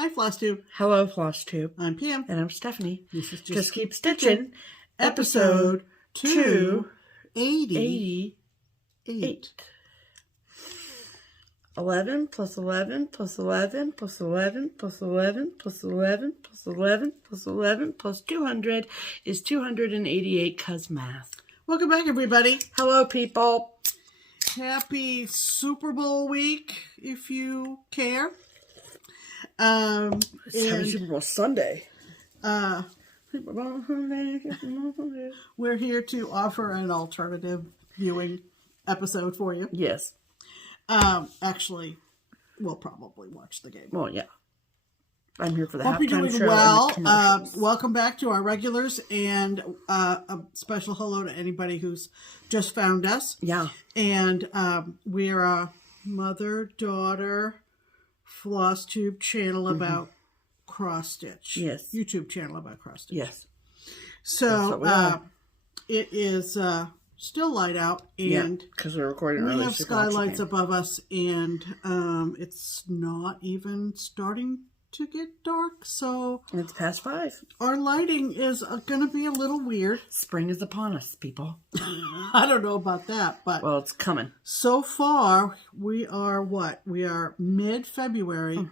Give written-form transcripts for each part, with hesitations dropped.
Hi, FlossTube. Hello, FlossTube. I'm Pam. And I'm Stephanie. This is Just Keep Stitching, episode 288. 11 plus 11 plus 11 plus 11 plus 11 plus 11 plus 11 plus 11 plus 200 is 288 cuz math. Welcome back, everybody. Hello, people. Happy Super Bowl week, if you care. It's Happy Super Bowl Sunday. We're here to offer an alternative viewing episode for you. Yes. Actually, we'll probably watch the game. Well, yeah. I'm here for the Hope you're halftime doing show. well. Welcome back to our regulars, and a special hello to anybody who's just found us. Yeah. And we're a mother-daughter FlossTube channel about cross-stitch. Yes. YouTube channel about cross-stitch. Yes. So it is still light out, and because we're recording early. We have skylights above us, and it's not even starting to get dark, so it's past 5. Our lighting is going to be a little weird. Spring is upon us, people. I don't know about that, but well, it's coming. So far, we are what? We are mid-February,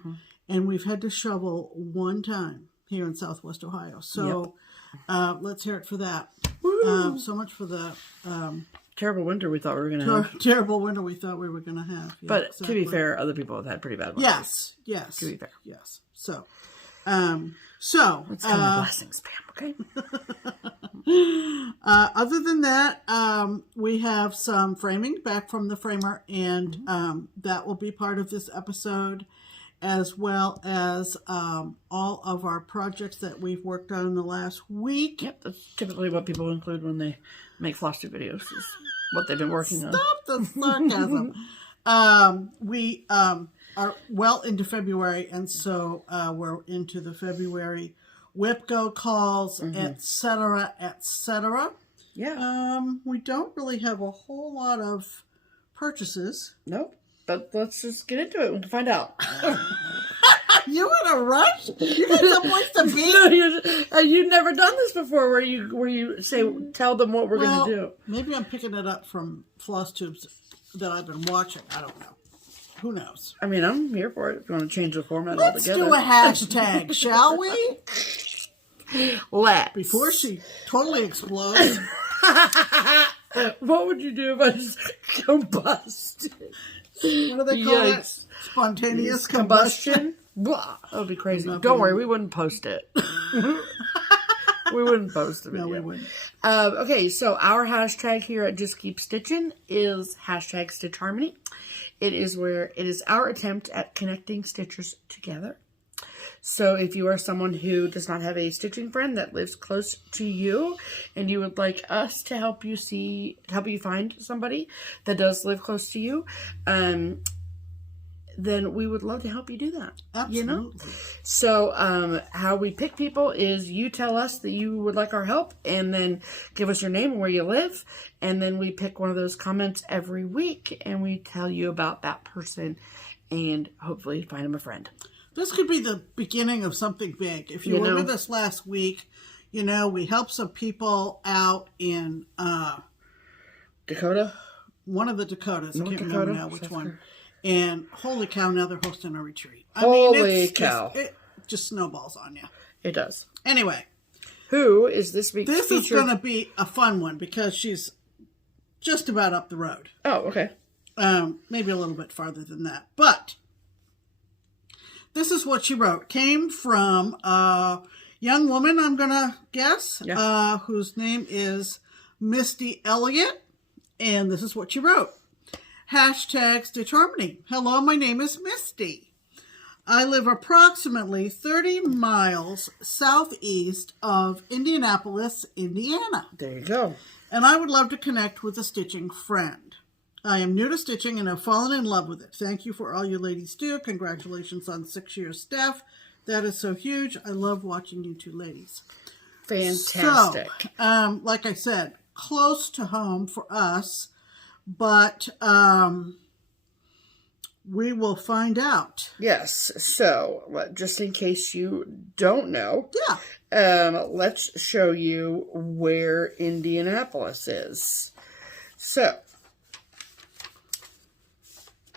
and we've had to shovel one time here in Southwest Ohio. So let's hear it for that. So much for the terrible winter we thought we were going to have. Terrible winter we thought we were going to have. Yeah, but exactly. To be fair, other people have had pretty bad weather. Yes. To be fair. Yes. So, let's count our blessings, Pam, okay? Other than that, we have some framing back from the framer, and that will be part of this episode, as well as all of our projects that we've worked on in the last week. Yep, that's typically what people include when they make FlossTube videos, is what they've been working on. Stop the sarcasm. We are well into February, and so we're into the February WIPGO calls, etc., etc. Yeah. We don't really have a whole lot of purchases. Nope. But let's just get into it and find out. You in a rush? You got someplace to be? No, you've never done this before, where you tell them what we're going to do. Maybe I'm picking it up from FlossTubes that I've been watching. I don't know. Who knows? I mean, I'm here for it. If you want to change the format altogether. Let's do a hashtag, shall we? Let's. Before she totally explodes. What would you do if I just combusted? What do they call it? Spontaneous combustion? That would be crazy. Don't worry, we wouldn't post it. We wouldn't post the video. No, we wouldn't. Okay, so our hashtag here at Just Keep Stitchin' is hashtag Stitch Harmony. It is our attempt at connecting stitchers together. So if you are someone who does not have a stitching friend that lives close to you, and you would like us to help you find somebody that does live close to you, then we would love to help you do that. Absolutely. You know? So how we pick people is you tell us that you would like our help, and then give us your name and where you live, and then we pick one of those comments every week, and we tell you about that person, and hopefully find them a friend. This could be the beginning of something big. If you were with us last week, we helped some people out in Dakota? One of the Dakotas. North I can't Dakota? remember now which one. And holy cow, now they're hosting a retreat. Holy cow. It just snowballs on you. It does. Anyway. Who is this week's feature? This is going to be a fun one because she's just about up the road. Oh, okay. Maybe a little bit farther than that. But this is what she wrote. Came from a young woman, I'm going to guess, whose name is Misty Elliott. And this is what she wrote. Hashtag Stitch Harmony. Hello, my name is Misty. I live approximately 30 miles southeast of Indianapolis, Indiana. There you go. And I would love to connect with a stitching friend. I am new to stitching and have fallen in love with it. Thank you for all you ladies do. Congratulations on 6 years, Steph. That is so huge. I love watching you two ladies. Fantastic. So, like I said, close to home for us, but We will find out. Yes. So, just in case you don't know, let's show you where Indianapolis is. So,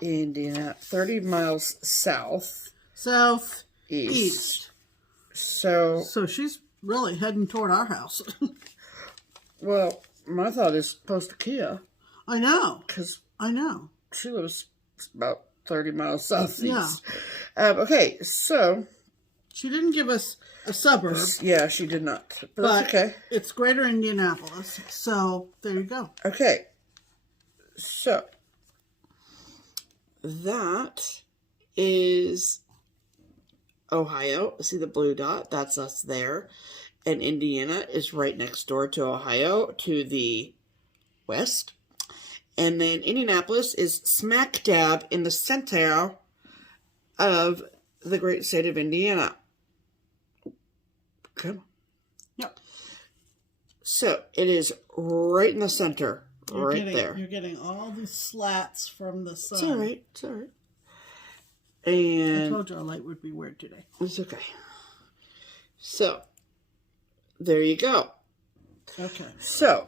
Indiana, 30 miles southeast. So she's really heading toward our house. Well, my thought is post to Kia. I know. Because I know. She lives about 30 miles southeast. Yeah. Okay, so... She didn't give us a suburb. Yeah, she did not. But that's okay. It's greater Indianapolis. So, there you go. Okay. So, that is Ohio. See the blue dot? That's us there. And Indiana is right next door to Ohio to the west. And then Indianapolis is smack dab in the center of the great state of Indiana. Come on. Yep. So, it is right in the center. There. You're getting all the slats from the sun. It's all right. It's all right. And I told you our light would be weird today. It's okay. So, there you go. Okay. So,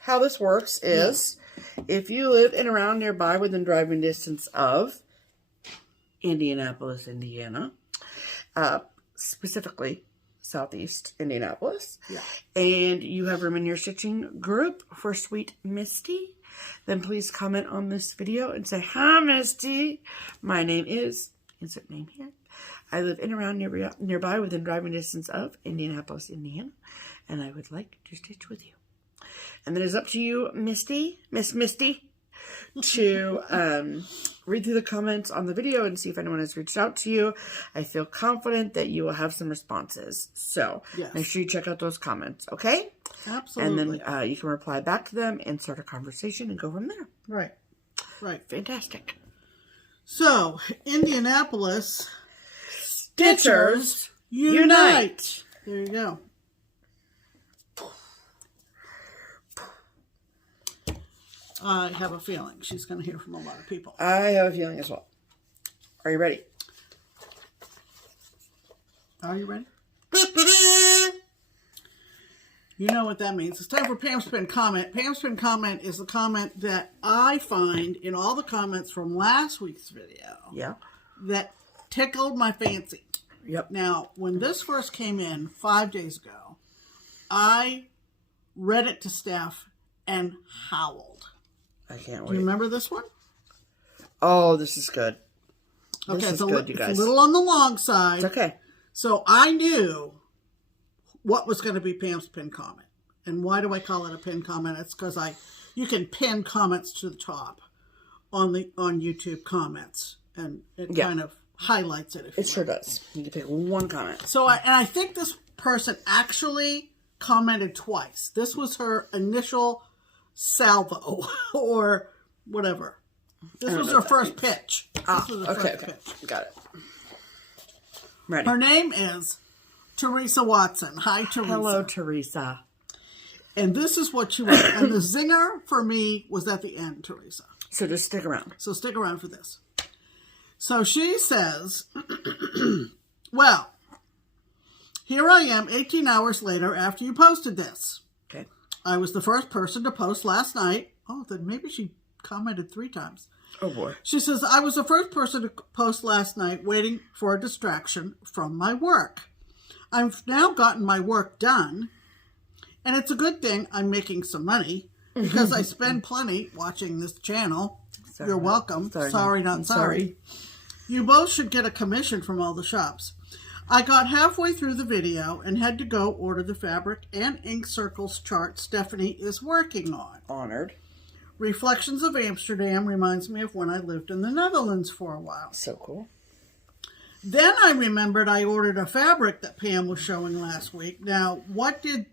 how this works is, if you live in around nearby within driving distance of Indianapolis, Indiana, specifically Southeast Indianapolis, and you have room in your stitching group for Sweet Misty, then please comment on this video and say, "Hi, Misty. My name is," insert name here. "I live in around nearby within driving distance of Indianapolis, Indiana, and I would like to stitch with you." And then it's up to you, Miss Misty, to read through the comments on the video and see if anyone has reached out to you. I feel confident that you will have some responses. So make sure you check out those comments, okay? Absolutely. And then you can reply back to them and start a conversation and go from there. Right. Right. Fantastic. So, Indianapolis Stitchers unite. There you go. I have a feeling she's going to hear from a lot of people. I have a feeling as well. Are you ready? Are you ready? You know what that means. It's time for Pam's Pin Comment. Pam's Pin Comment is the comment that I find in all the comments from last week's video. Yeah. That tickled my fancy. Yep. Now, when this first came in 5 days ago, I read it to Steph and howled. I can't wait. Do you remember this one? Oh, this is good. Okay, this is good, you guys. It's a little on the long side. It's okay. So I knew what was going to be Pam's Pin Comment. And why do I call it a pin comment? It's because you can pin comments to the top on YouTube comments. And it kind of highlights it. It sure does. You can pick one comment. So I think this person actually commented twice. This was her initial salvo or whatever. This was her first pitch. This was her first pitch. Got it. Ready. Her name is Teresa Watson. Hi, Teresa. Hello, Teresa. And this is what she wrote. And the zinger for me was at the end, Teresa. So just stick around. So stick around for this. So she says, well, here I am 18 hours later after you posted this. Okay. I was the first person to post last night. Oh, then maybe she commented 3 times. Oh, boy. She says, I was the first person to post last night waiting for a distraction from my work. I've now gotten my work done, and it's a good thing I'm making some money because I spend plenty watching this channel. Sorry, You're welcome. Sorry, not sorry. You both should get a commission from all the shops. I got halfway through the video and had to go order the fabric and ink circles chart Stephanie is working on. Honored. Reflections of Amsterdam reminds me of when I lived in the Netherlands for a while. So cool. Then I remembered I ordered a fabric that Pam was showing last week. Now, what did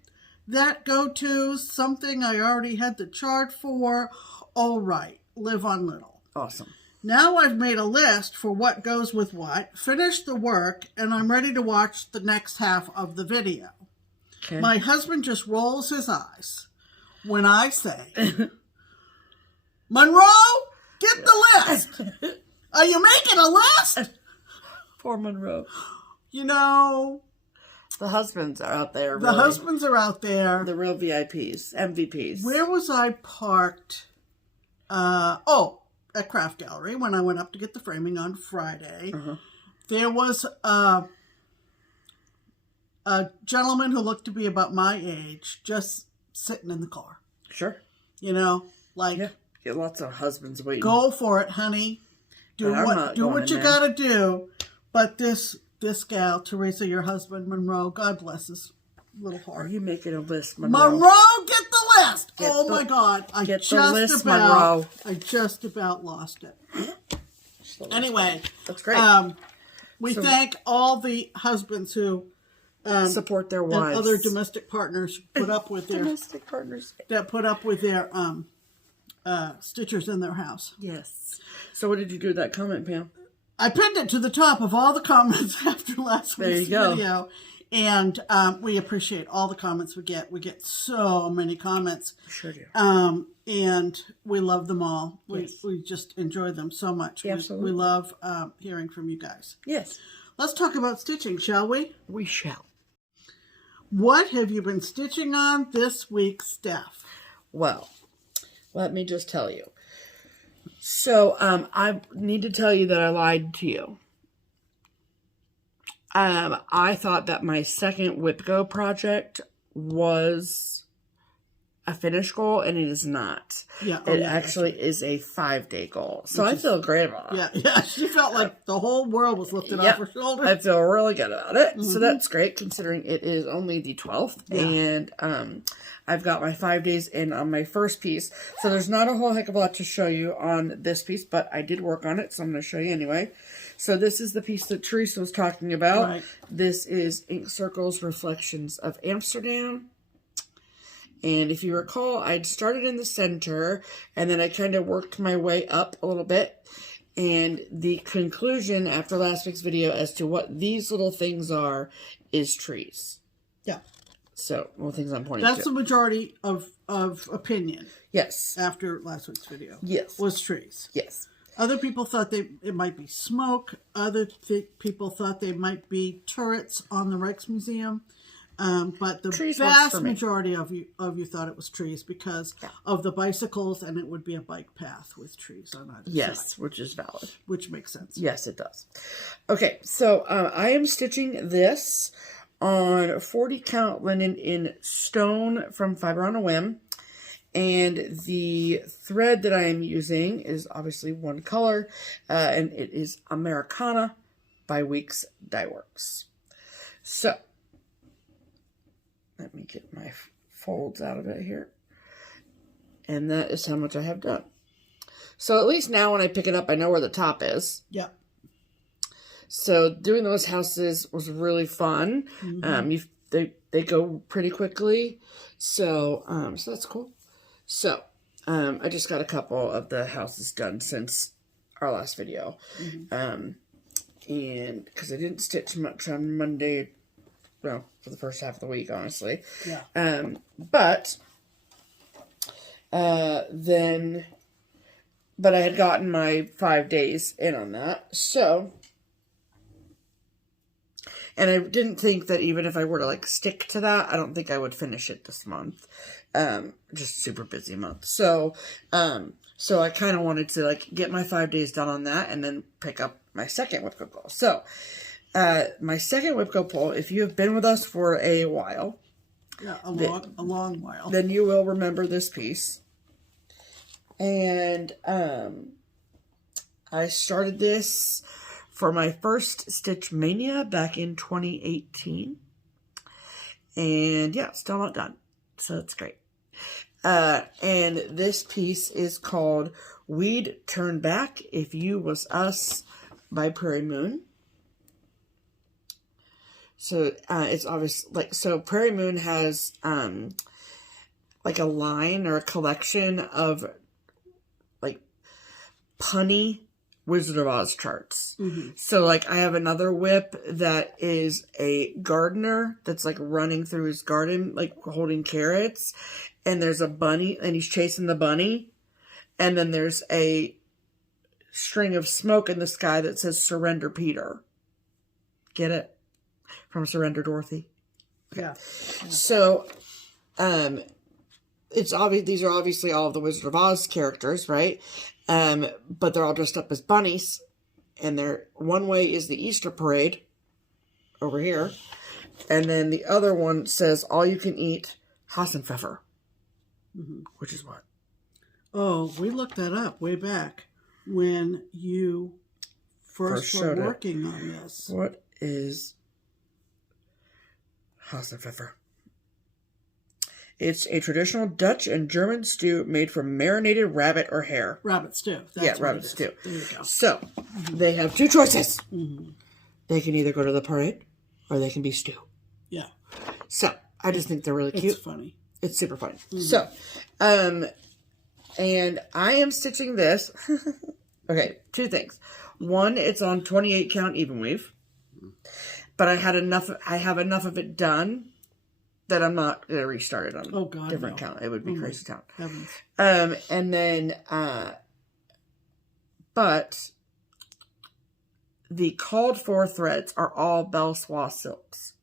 that go to? Something I already had the chart for. Oh, right. Live on Little. Awesome. Now I've made a list for what goes with what, finished the work, and I'm ready to watch the next half of the video. Okay. My husband just rolls his eyes when I say, Monroe, Get the list. Are you making a list? Poor Monroe. You know, the husbands are out there. The husbands are out there. The real VIPs, MVPs. Where was I parked? At Craft Gallery when I went up to get the framing on Friday. There was a gentleman who looked to be about my age just sitting in the car. Sure. You know, like... Yeah, get lots of husbands waiting. Go for it, honey. Do what you gotta do. But this gal, Teresa, your husband, Monroe, God bless his little heart. Are you making a list, Monroe? Monroe, get the list! My God. I just about lost it. Anyway. That's great. We thank all the husbands who support their wives. And other domestic partners put up with their... domestic partners. That put up with their stitchers in their house. Yes. So what did you do with that comment, Pam? I pinned it to the top of all the comments after last week's video. And we appreciate all the comments we get. We get so many comments. Sure do. And we love them all. Yes. We just enjoy them so much. Absolutely. We love hearing from you guys. Yes. Let's talk about stitching, shall we? We shall. What have you been stitching on this week, Steph? Well, let me just tell you. So, I need to tell you that I lied to you. I thought that my second WIPGO project was a finish goal, and it is not. Yeah, it actually is a 5-day goal. So I feel great about it. Yeah, she felt like the whole world was lifted off her shoulders. I feel really good about it. So that's great, considering it is only the 12th. Yeah. And I've got my 5 days in on my first piece. So there's not a whole heck of a lot to show you on this piece, but I did work on it, so I'm going to show you anyway. So this is the piece that Teresa was talking about. Right. This is Ink Circles Reflections of Amsterdam. And if you recall, I'd started in the center, and then I kind of worked my way up a little bit. And the conclusion after last week's video as to what these little things are is trees. Yeah. So, well, things I'm pointing to. That's the majority of opinion. Yes. After last week's video. Yes. Was trees. Yes. Other people thought it might be smoke. Other people thought they might be turrets on the Rijksmuseum. But the trees vast majority of you thought it was trees because of the bicycles, and it would be a bike path with trees on either side. Yes, which is valid. Which makes sense. Yes, it does. Okay, so I am stitching this on 40 count linen in stone from Fiber on a Whim. And the thread that I am using is obviously one color, and it is Americana by Weeks Dye Works. So, let me get my folds out of it here. And that is how much I have done. So at least now when I pick it up, I know where the top is. Yeah. So doing those houses was really fun. They go pretty quickly. So, so that's cool. So, I just got a couple of the houses done since our last video. And because I didn't stitch much on Monday, well, for the first half of the week, honestly. Yeah. But I had gotten my 5 days in on that. So, and I didn't think that even if I were to like stick to that, I don't think I would finish it this month. Just super busy month. So I kind of wanted to like get my 5 days done on that and then pick up my second WIPGO goal. So, my second WIPGO poll, if you have been with us for a while. Yeah, a long while. Then you will remember this piece. And, I started this for my first Stitch Mania back in 2018. And yeah, still not done. So it's great. And this piece is called We'd Turn Back If You Was Us by Prairie Moon. So, it's obvious, like, so Prairie Moon has, like a line or a collection of, like, punny Wizard of Oz charts. So, like, I have another whip that is a gardener that's, like, running through his garden, like, holding carrots. And there's a bunny, and he's chasing the bunny. And then there's a string of smoke in the sky that says Surrender Peter. Get it? From Surrender Dorothy. Yeah. So, it's obvious, these are obviously all of the Wizard of Oz characters, right? But they're all dressed up as bunnies. And one way is the Easter parade over here. And then the other one says, all you can eat Hassenpfeffer. Which is what? Oh, we looked that up way back when you first were working on this. What is Hassenpfeffer? It's a traditional Dutch and German stew made from marinated rabbit or hare. Rabbit stew. That's rabbit stew. There you go. So, they have two choices. They can either go to the parade or they can be stew. Yeah. So, I just think they're really cute. It's funny. It's super fun. So, and I am stitching this. Okay, two things. One, it's on 28 count even weave. But I have enough of it done that I'm not going to restart it on a different count. It would be crazy town. And then, but the called for threads are all Belle Soie silks.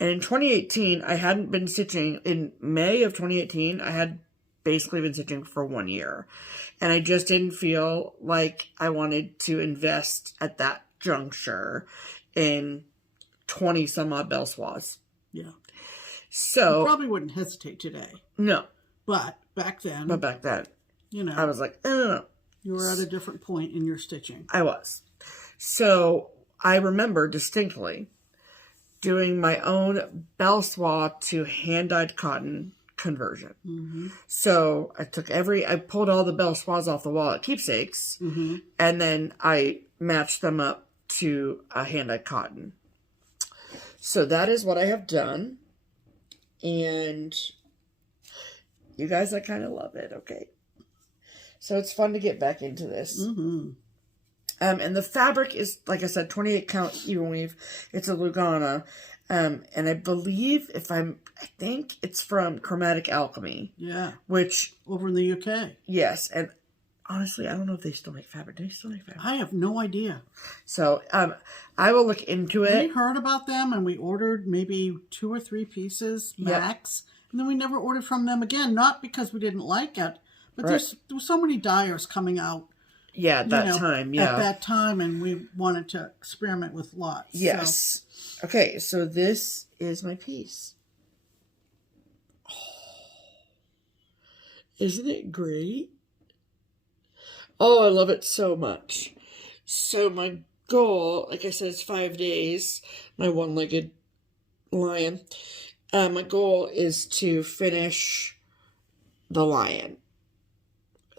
And in 2018, I hadn't been stitching. In May of 2018, I had basically been stitching for 1 year. And I just didn't feel like I wanted to invest at that juncture in 20 some odd Belle Soies. Yeah. So. You probably wouldn't hesitate today. No. But back then. You know. I was like, no. You were at a different point in your stitching. I was. So I remember distinctly doing my own Belle Soie to hand-dyed cotton conversion. So I pulled all the Belle Soies off the wall at Keepsakes, and then I matched them up to a hand-dyed cotton. So that is what I have done. And you guys, I kind of love it, okay? So it's fun to get back into this. And the fabric is, like I said, 28 count even weave. It's a Lugana. And I believe, I think it's from Chromatic Alchemy. Yeah. Which. Over in the UK. Yes. And honestly, I don't know if they still make fabric. Do they still make fabric? I have no idea. So, I will look into it. We heard about them and we ordered maybe 2 or 3 pieces max. And then we never ordered from them again. Not because we didn't like it, but there were so many dyers coming out. Yeah, at that time, At that time, and we wanted to experiment with lots. Yes. So. Okay, so this is my piece. Oh, isn't it great? Oh, I love it so much. So my goal, like I said, is 5 days. My one-legged lion. My goal is to finish the lion.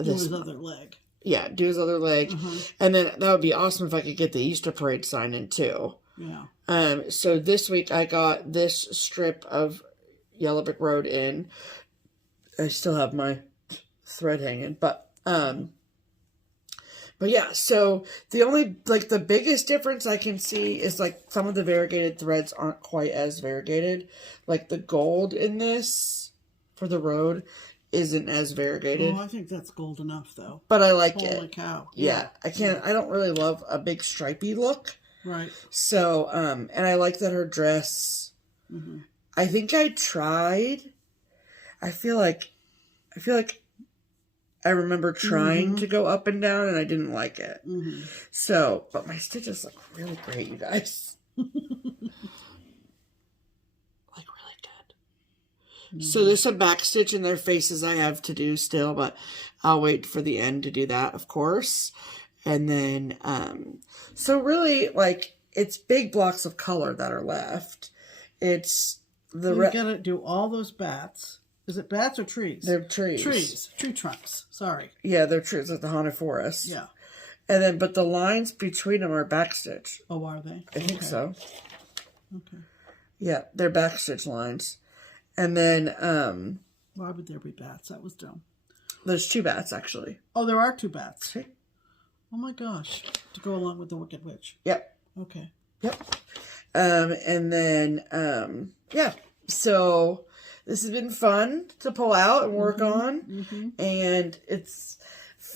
Do his other leg. Yeah, do his other leg. And then that would be awesome if I could get the Easter parade sign in too. Yeah. So this week I got this strip of Yellow Brick Road in. I still have my thread hanging, but yeah, so the only, like, the biggest difference I can see is, like, some of the variegated threads aren't quite as variegated. Like, the gold in this for the road isn't as variegated. Oh, I think that's gold enough, though. But I like it. Holy cow. Yeah. I don't really love a big stripy look. Right. So, and I like that her dress, I think I tried. I feel like I remember trying to go up and down and I didn't like it. So, but my stitches look really great, you guys. So there's some back stitch in their faces I have to do still, but I'll wait for the end to do that, of course. And then, so really, like, it's big blocks of color that are left. It's the... You gotta do all those bats. Is it bats or trees? They're trees. Trees. Tree trunks. Sorry. Yeah, they're trees at the haunted forest. Yeah. And then, but the lines between them are backstitch. Oh, are they? I think so. Okay. Yeah, they're backstitch lines. And then, why would there be bats? That was dumb. There's 2 bats, actually. Oh, there are 2 bats. Oh my gosh. To go along with the Wicked Witch. Yep. Okay. Yep. And then, yeah. So this has been fun to pull out and work on. And it's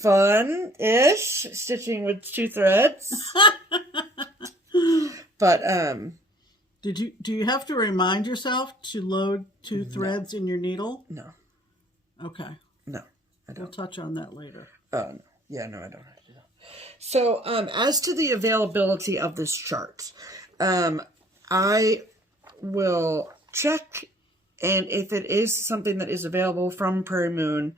fun-ish stitching with 2 threads. But do you have to remind yourself to load 2 threads in your needle? No. Okay. No, I don't. We'll touch on that later. No. Yeah, no, I don't have to do that. So, as to the availability of this chart, I will check, and if it is something that is available from Prairie Moon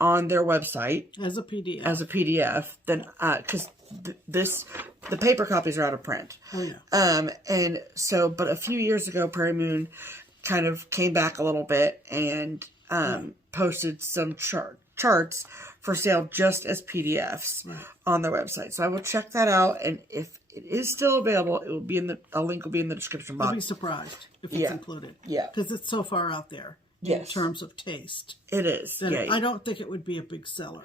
on their website as a PDF, then because the paper copies are out of print. Oh yeah. And so, but a few years ago, Prairie Moon kind of came back a little bit and posted some charts for sale just as PDFs on their website. So I will check that out, and if it is still available, it will be a link will be in the description box. I'll be surprised if it's included. Yeah, because it's so far out there in terms of taste. It is. Yeah, I don't think it would be a big seller.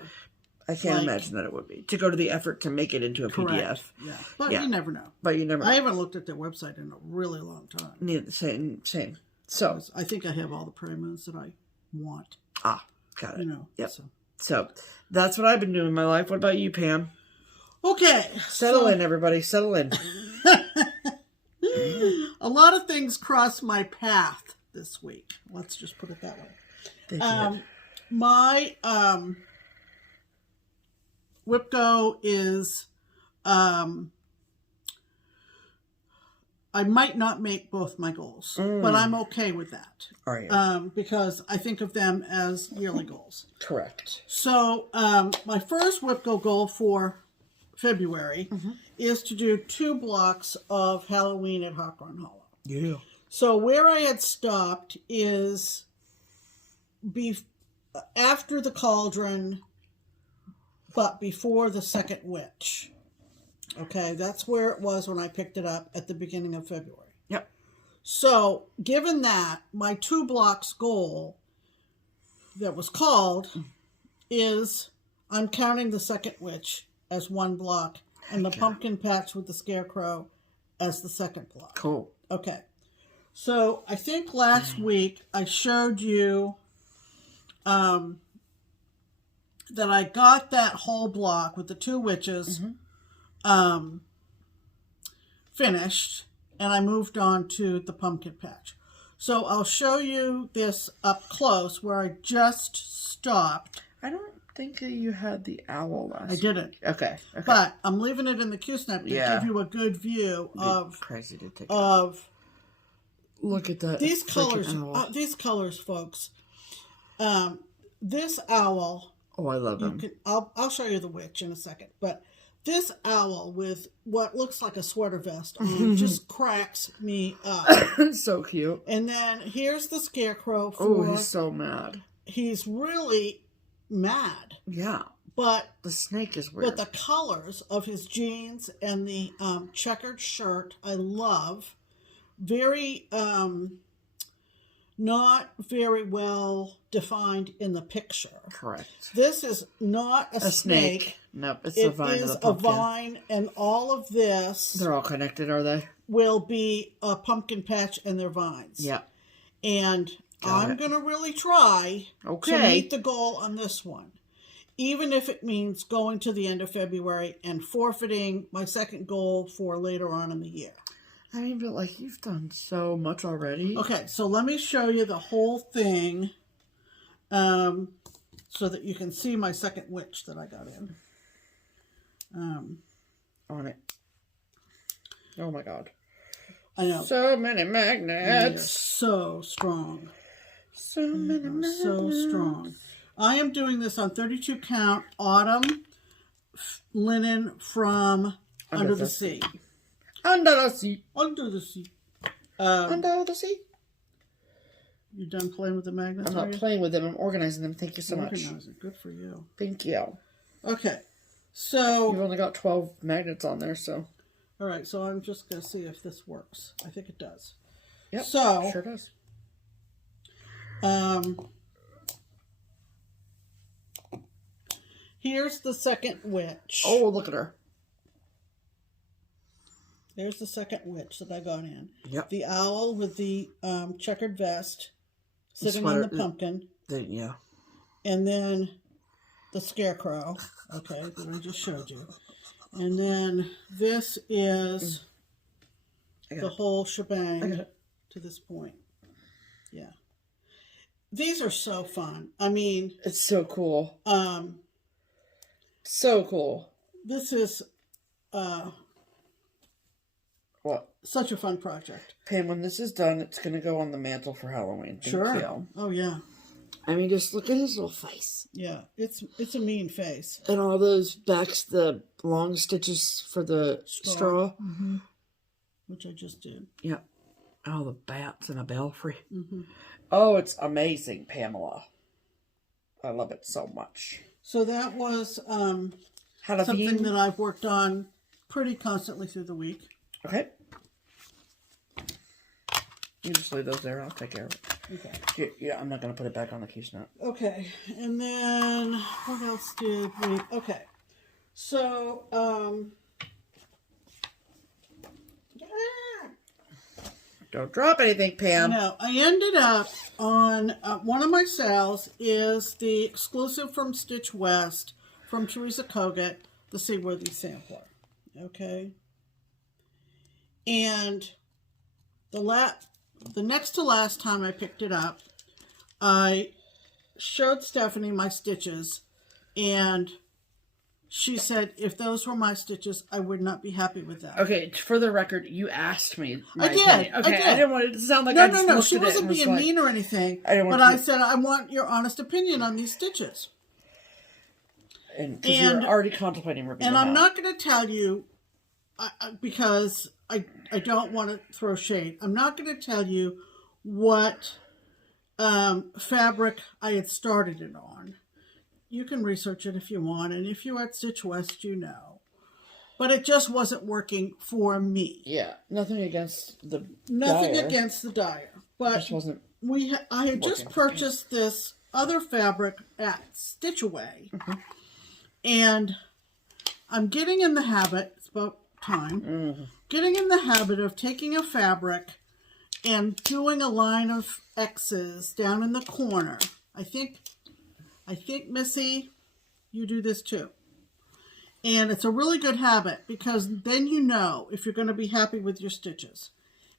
I can't imagine that it would be to go to the effort to make it into a PDF. Yeah, but you never know. I haven't looked at their website in a really long time. Same. So I think I have all the Prairie Moons that I want. Ah, got it. Yep. So that's what I've been doing in my life. What about you, Pam? Okay. Settle in, everybody. Settle in. A lot of things crossed my path this week. Let's just put it that way. My WIPGO is I might not make both my goals, but I'm okay with that. Are you? Because I think of them as yearly goals. Correct. So my first WIPGO goal for February is to do 2 blocks of Halloween at Hawthorne Hollow. Yeah. So where I had stopped is after the cauldron, but before the second witch. Okay, that's where it was when I picked it up at the beginning of February. Yep. So, given that, my 2 blocks goal that was called is I'm counting the second witch as 1 block and the pumpkin patch with the scarecrow as the second block. Cool. Okay. So, I think last week I showed you that I got that whole block with the 2 witches finished, and I moved on to the pumpkin patch. So I'll show you this up close where I just stopped. I don't think you had the owl last. I didn't. Okay. But I'm leaving it in the Q-snap to give you a good view of crazy to take look at that. These colors, folks. This owl. Oh, I love them. I'll show you the witch in a second, but this owl with what looks like a sweater vest on just cracks me up. So cute. And then here's the scarecrow. He's so mad. He's really mad. Yeah. But the snake is weird. But the colors of his jeans and the checkered shirt, I love. Very, not very well defined in the picture. Correct. This is not a snake. Nope, it's a vine. It is a vine, and all of this... They're all connected, are they? ...will be a pumpkin patch and their vines. Yeah. And I'm going to really try to meet the goal on this one. Even if it means going to the end of February and forfeiting my second goal for later on in the year. I mean, but like, you've done so much already. Okay, so let me show you the whole thing so that you can see my second witch that I got in. On it. Oh my god. I know. So many magnets. So strong. So many magnets. So strong. I am doing this on 32 count autumn linen from Under the Sea. Under the sea. Under the sea. Under the sea. You done playing with the magnets? I'm not playing with them. I'm organizing them. Thank you so much. Good for you. Thank you. Okay. So. You've only got 12 magnets on there, so. All right. So I'm just going to see if this works. I think it does. Yep. So. Sure does. Here's the second witch. Oh, look at her. There's the second witch that I got in. Yep. The owl with the checkered vest sitting on the pumpkin. Yeah. And then the scarecrow, okay, that I just showed you. And then this is the whole shebang to this point. Yeah. These are so fun. I mean, it's so cool. So cool. This is what? Such a fun project. Pam, when this is done, it's going to go on the mantle for Halloween. Thank you. Oh, yeah. I mean, just look at his little face. Yeah, it's a mean face. And all those backs, the long stitches for the straw. Mm-hmm. Which I just did. Yeah. All the bats and a belfry. Mm-hmm. Oh, it's amazing, Pamela. I love it so much. So that was something that I've worked on pretty constantly through the week. Okay. You just leave those there. I'll take care of it. Okay. Yeah, I'm not going to put it back on the case now. Okay. And then what else did we... Okay. So, don't drop anything, Pam. No, I ended up on one of my sales is the exclusive from Stitch West from Teresa Kogut, the Seaworthy Sampler. Okay. And the next to last time I picked it up, I showed Stephanie my stitches, and she said if those were my stitches, I would not be happy with that. Okay, for the record, you asked me. I did. Okay, I did. I didn't want it to sound like I just No. looked She at it wasn't and was being like, mean or anything. I said I want your honest opinion on these stitches. And because you're already contemplating ripping them out. And I'm out. not going to tell you because I don't want to throw shade. I'm not going to tell you what fabric I had started it on. You can research it if you want, and if you're at Stitch West, you know. But it just wasn't working for me. Yeah, nothing against the dyer, but it just wasn't. I had just purchased this other fabric at Stitch Away, and I'm getting in the habit. It's about time. Getting in the habit of taking a fabric and doing a line of X's down in the corner. I think, Missy, you do this too. And it's a really good habit because then you know if you're going to be happy with your stitches.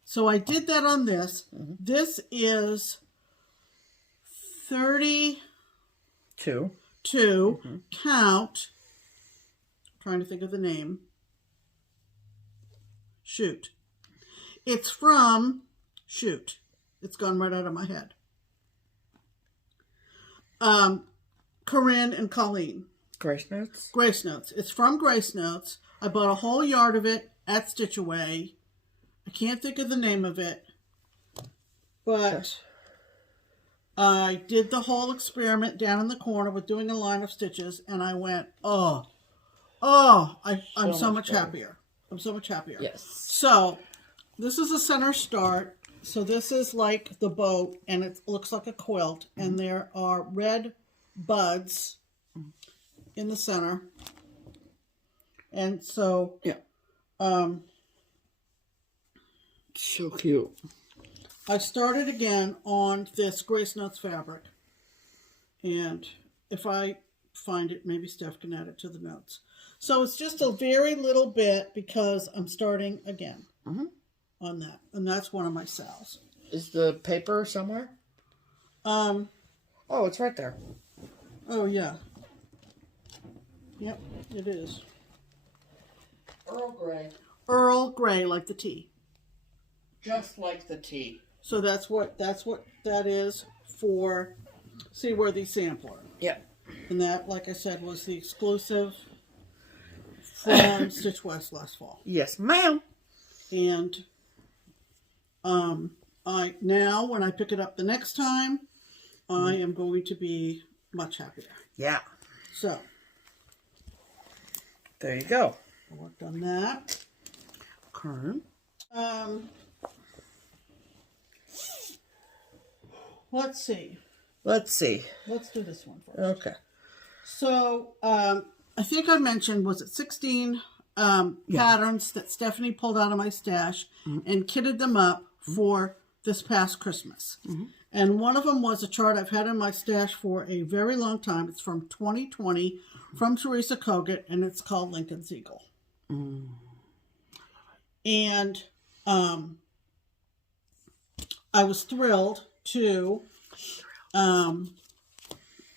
So I did that on this. This is 32. Count. I'm trying to think of the name. Shoot. It's from Shoot. It's gone right out of my head. Corinne and Colleen. Grace Notes? Grace Notes. It's from Grace Notes. I bought a whole yard of it at Stitch Away. I can't think of the name of it. But I did the whole experiment down in the corner with doing a line of stitches. And I went, I'm so much happier. I'm so much happier. Yes. So this is a center start. So this is like the boat. And it looks like a quilt. And there are red buds in the center. And so so cute. I started again on this Grace Notes fabric. And if I find it, maybe Steph can add it to the notes. So it's just a very little bit because I'm starting again on that. And that's one of my sales. Is the paper somewhere? Oh, it's right there. Oh, yeah. Yep, it is. Earl Grey. Earl Grey, like the tea. Just like the tea. So that's what that is for Seaworthy Sampler. Yep. And that, like I said, was the exclusive from Stitch West last fall. Yes, ma'am. And I now when I pick it up the next time, I am going to be much happier. Yeah. So there you go. I worked on that. Okay. Let's see. Let's see. Let's do this one first. Okay. So, I think I mentioned, was it 16 patterns that Stephanie pulled out of my stash and kitted them up for this past Christmas. And one of them was a chart I've had in my stash for a very long time. It's from 2020 from Teresa Kogut, and it's called Lincoln's Eagle. Mm. And I was thrilled to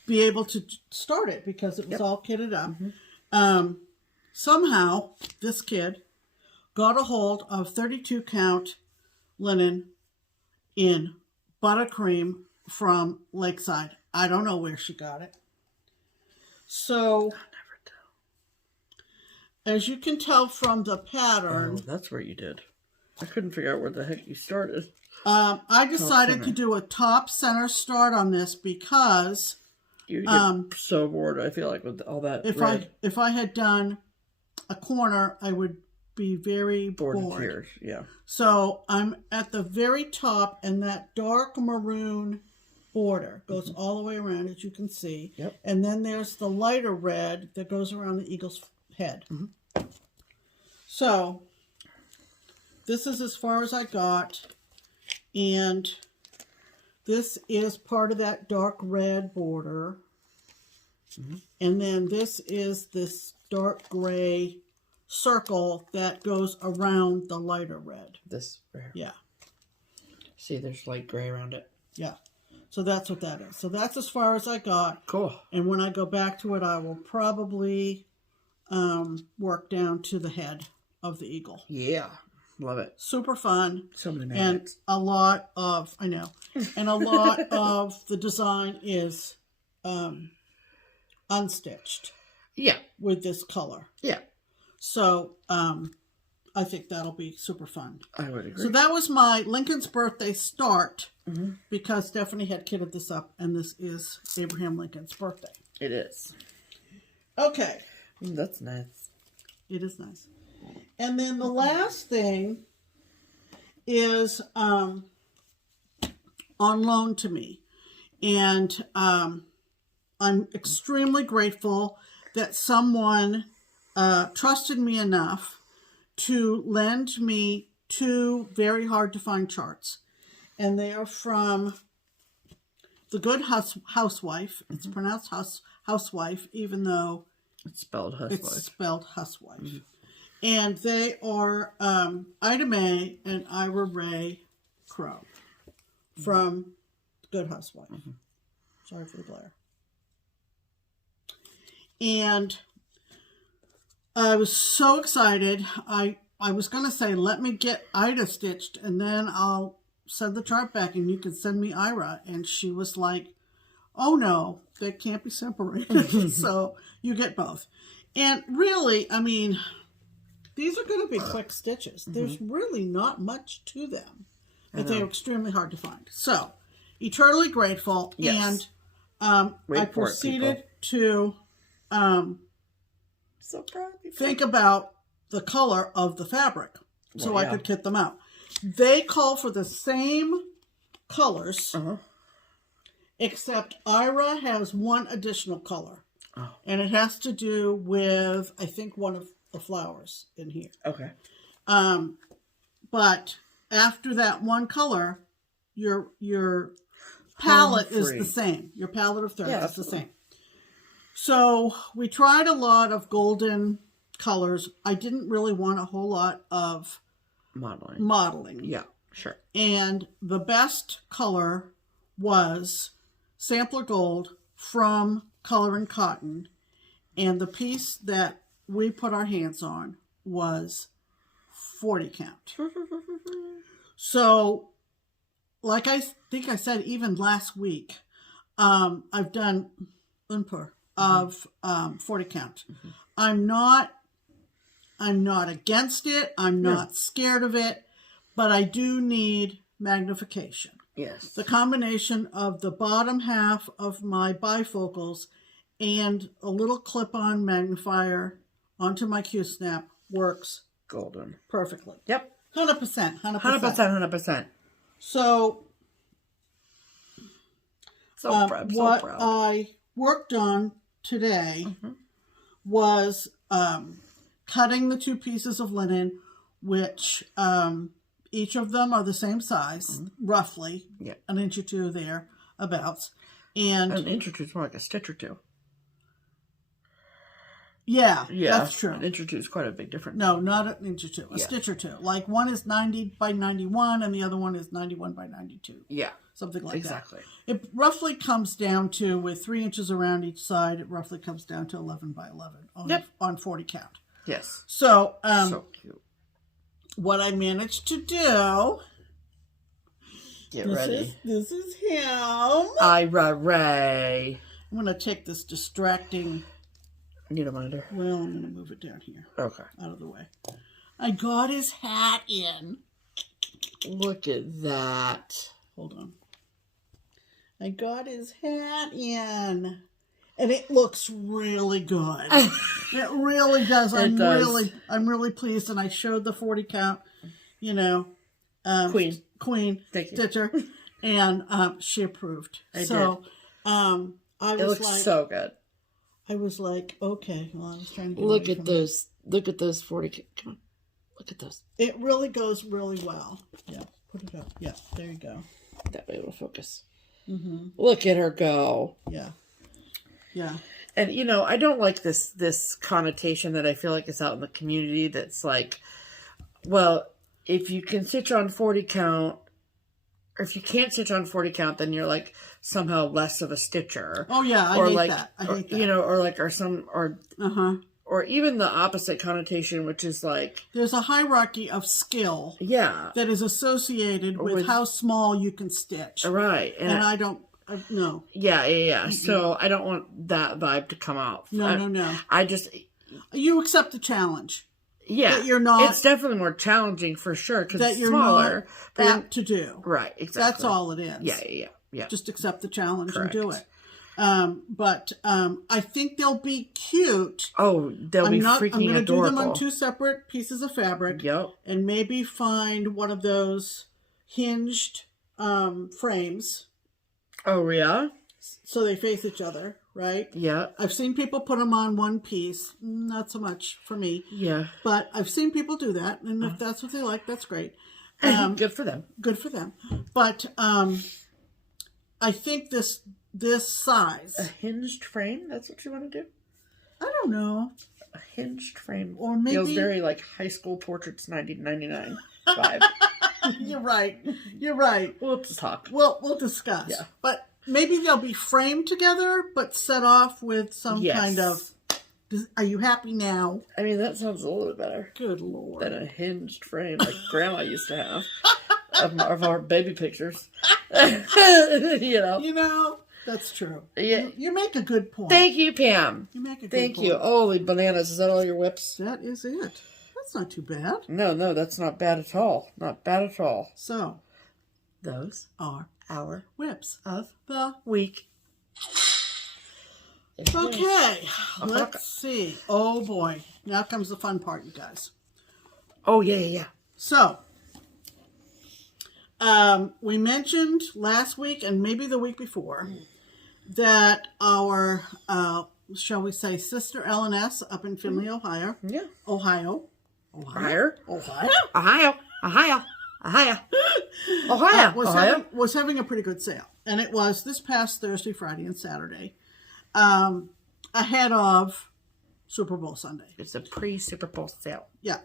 be able to start it because it was all kitted up. Somehow, this kid got a hold of 32 count linen in buttercream from Lakeside. I don't know where she got it. So, as you can tell from the pattern... Oh, that's where you did. I couldn't figure out where the heck you started. I decided to do a top center start on this because... You get so bored, I feel like, with all that red. If I had done a corner, I would be very bored. In tears, yeah. So I'm at the very top, and that dark maroon border goes all the way around, as you can see. Yep. And then there's the lighter red that goes around the eagle's head. So this is as far as I got, and this is part of that dark red border. And then this is this dark gray circle that goes around the lighter red. This right here. Yeah. See, there's light gray around it. Yeah. So that's what that is. So that's as far as I got. Cool. And when I go back to it, I will probably work down to the head of the eagle. Yeah. Love it. Super fun. So many magnets. And a lot of, I know, and a lot of the design is unstitched. Yeah. With this color. Yeah. So, I think that'll be super fun. I would agree. So that was my Lincoln's birthday start because Stephanie had kitted this up, and this is Abraham Lincoln's birthday. It is. Okay. That's nice. It is nice. And then the last thing is on loan to me. And I'm extremely grateful that someone trusted me enough to lend me 2 very hard to find charts. And they are from The Good Housewife. It's pronounced housewife, even though it's spelled housewife. It's spelled housewife. And they are Ida Mae and Ira Ray Crow from The Good Housewife. Sorry for the glare. And I was so excited. I was going to say, let me get Ida stitched, and then I'll send the chart back, and you can send me Ira. And she was like, oh, no, they can't be separated. So you get both. And really, I mean, these are going to be quick stitches. There's really not much to them. But they're extremely hard to find. So, eternally grateful. Yes. And I proceeded to... so proud. Think about the color of the fabric so I could kit them out. They call for the same colors, except Ira has one additional color. And it has to do with, I think, one of the flowers in here. Okay. But after that one color, your palette is the same. Your palette of threads is the same. So we tried a lot of golden colors. I didn't really want a whole lot of modeling. Yeah, sure. And the best color was Sampler Gold from Color and Cotton. And the piece that we put our hands on was 40 count. So, like I think I said even last week, I've done unpur of 40 count. I'm not against it. I'm not scared of it, but I do need magnification. Yes. The combination of the bottom half of my bifocals and a little clip-on magnifier onto my Q-snap works golden perfectly. Yep. 100%. 100%. So proud. What I worked on today was cutting the 2 pieces of linen, which each of them are the same size, roughly. Yeah. An inch or two there, abouts. And an inch or two is more like a stitch or two. Yeah, Yeah, that's true. An inch or two is quite a big difference. No, not an inch or two. A stitch or two. Like one is 90 by 91 and the other one is 91 by 92. Yeah. Something like exactly. that. It roughly comes down to, with 3 inches around each side, it roughly comes down to 11 by 11 on 40 count. Yes. So, so cute. What I managed to do... Get ready. This is him. Ray. I'm going to take this distracting... Needleminder. Well, I'm going to move it down here. Okay. Out of the way. I got his hat in. Look at that. Hold on. I got his hat in. And it looks really good. It really does. I'm really pleased. And I showed the 40 count, Queen Stitcher. And she approved. It looks so good. I was like, okay. Well, I was trying to look at those. Look at those 40. Come on. Look at those. It really goes really well. Yeah. Put it up. Yeah. There you go. That way it'll focus. Mm-hmm. Look at her go. Yeah. Yeah. And, I don't like this connotation that I feel like is out in the community that's like, well, if you can stitch on 40 count, or if you can't stitch on 40 count, then you're like somehow less of a stitcher. Oh yeah, I hate that. I hate that. Or even the opposite connotation, which is like there's a hierarchy of skill. Yeah. That is associated with how small you can stitch. Right. And I don't. No. Yeah. Mm-hmm. So I don't want that vibe to come out. No. I just. You accept the challenge. Yeah, that you're not. It's definitely more challenging for sure because it's you're smaller. Not apt to do. Right, exactly. That's all it is. Yeah. Just accept the challenge Correct. and do it. But I think they'll be cute. Oh, they'll be freaking adorable. I'm going to do them on 2 separate pieces of fabric. Yep. And maybe find one of those hinged frames. Oh yeah. So they face each other. Right? Yeah. I've seen people put them on one piece. Not so much for me. Yeah. But I've seen people do that. And if that's what they like, that's great. Good for them. Good for them. But I think this size. A hinged frame? That's what you want to do? I don't know. A hinged frame. Or maybe. Feels very like high school portraits 1999 vibe. You're right. We'll talk. We'll discuss. Yeah. But maybe they'll be framed together, but set off with some kind of... Are you happy now? I mean, that sounds a little bit better. Good Lord. Than a hinged frame like Grandma used to have of our baby pictures. That's true. Yeah. You make a good point. Thank you, Pam. You make a good point. Thank you. Holy bananas. Is that all your whips? That is it. That's not too bad. No, that's not bad at all. Not bad at all. So, those are our whips of the week. Okay, let's see. Oh boy, now comes the fun part, you guys. Oh yeah. So, we mentioned last week and maybe the week before that our, shall we say, sister LNS up in Findlay, Ohio. Yeah. Ohio. Was having a pretty good sale. And it was this past Thursday, Friday, and Saturday. Ahead of Super Bowl Sunday. It's a pre-Super Bowl sale. Yeah.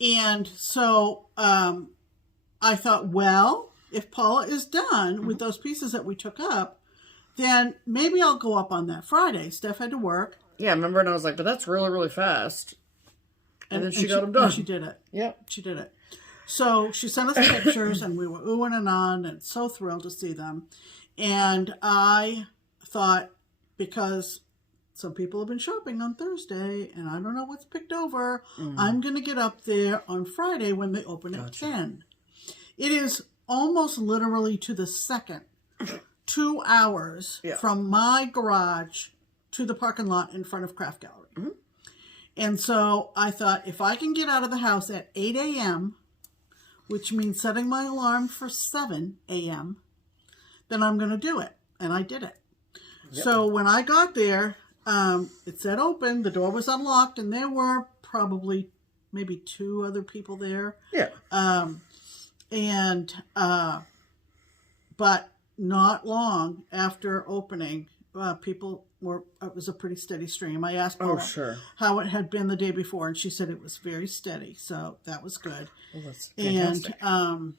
And so I thought, well, if Paula is done with those pieces that we took up, then maybe I'll go up on that Friday. Steph had to work. Yeah, remember? And I was like, but that's really, really fast. And then she got them done. And she did it. Yeah. She did it. So she sent us pictures and we were oohing and on and so thrilled to see them. And I thought, because some people have been shopping on Thursday and I don't know what's picked over, I'm going to get up there on Friday when they open at 10. It is almost literally to the second 2 hours from my garage to the parking lot in front of Craft Gallery. Mm-hmm. And so I thought, if I can get out of the house at 8 a.m., which means setting my alarm for 7 a.m., then I'm going to do it. And I did it. Yep. So when I got there, it said open, the door was unlocked, and there were probably maybe 2 other people there. Yeah. And, but not long after opening, people were, it was a pretty steady stream. I asked Paula how it had been the day before, and she said it was very steady. So that was good. Well, that's fantastic. And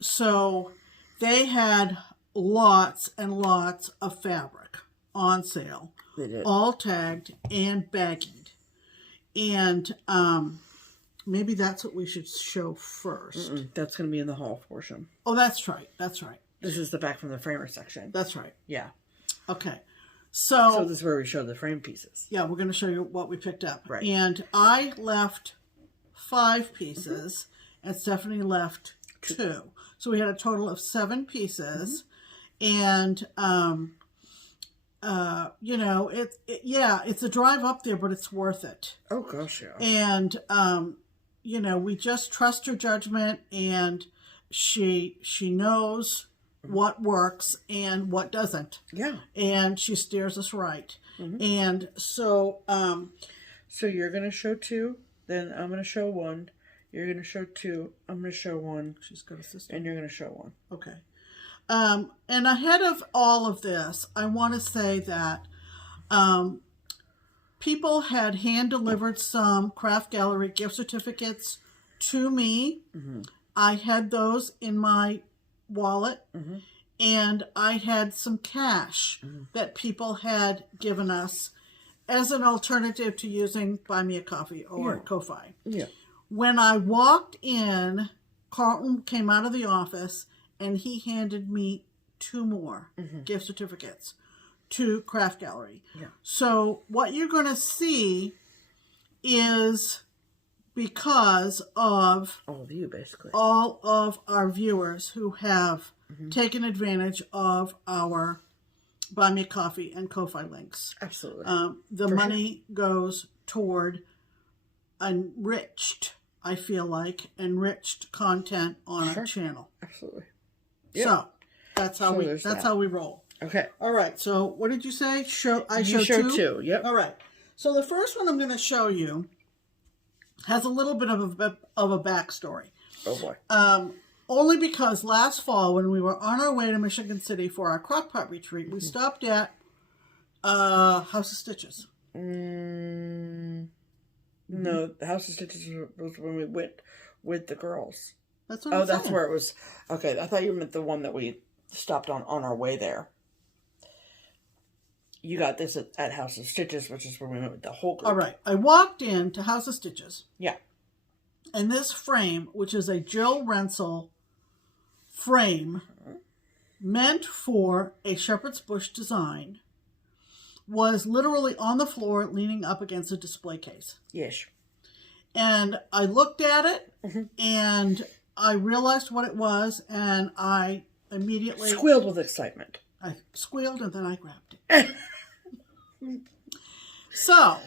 so they had lots and lots of fabric on sale. They did. All tagged and baggied. And maybe that's what we should show first. That's going to be in the haul portion. Oh, that's right. That's right. This is the back from the framer section. That's right. Yeah. Okay. So this is where we show the frame pieces. Yeah, we're going to show you what we picked up. Right. And I left 5 pieces, and Stephanie left 2. So we had a total of 7 pieces. And, you know, it's a drive up there, but it's worth it. Oh, gosh, yeah. And, you know, we just trust her judgment, and she knows what works and what doesn't. Yeah. And she steers us right. And so... so you're going to show 2, then I'm going to show 1. You're going to show 2, I'm going to show 1. She's got a sister. And you're going to show 1. Okay. And ahead of all of this, I want to say that people had hand-delivered some Craft Gallery gift certificates to me. I had those in my wallet, and I had some cash that people had given us as an alternative to using Buy Me a Coffee or Ko-Fi. Yeah. When I walked in, Carlton came out of the office, and he handed me 2 more gift certificates to Craft Gallery. Yeah. So what you're going to see is, because of all of you, basically, all of our viewers who have taken advantage of our Buy Me a Coffee and Ko-Fi links. Absolutely. The money goes toward enriched, I feel like, enriched content on our channel. Absolutely. Yep. So that's how we roll. Okay. All right. So what did you say? I showed showed 2. Yep. All right. So the first one I'm going to show you has a little bit of a backstory. Oh boy. Only because last fall, when we were on our way to Michigan City for our crockpot retreat, we stopped at House of Stitches. No, the House of Stitches was when we went with the girls. That's what I'm saying. That's where it was. Okay, I thought you meant the one that we stopped on our way there. You got this at House of Stitches, which is where we went with the whole group. All right. I walked into House of Stitches. Yeah. And this frame, which is a Jill Rensel frame meant for a shepherd's bush design, was literally on the floor leaning up against a display case. Yes. And I looked at it and I realized what it was, and I immediately squealed with excitement. I squealed and then I grabbed it. So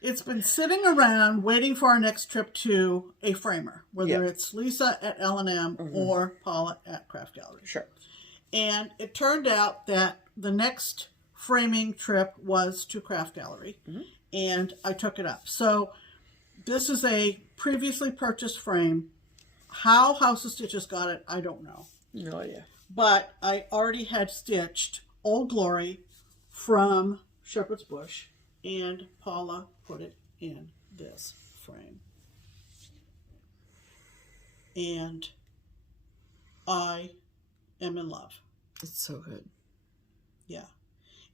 it's been sitting around waiting for our next trip to a framer, whether it's Lisa at L&M or Paula at Craft Gallery. Sure. And it turned out that the next framing trip was to Craft Gallery, and I took it up. So this is a previously purchased frame. How House of Stitches got it, I don't know. No idea. But I already had stitched Old Glory from Shepherd's Bush, and Paula put it in this frame. And I am in love. It's so good. Yeah.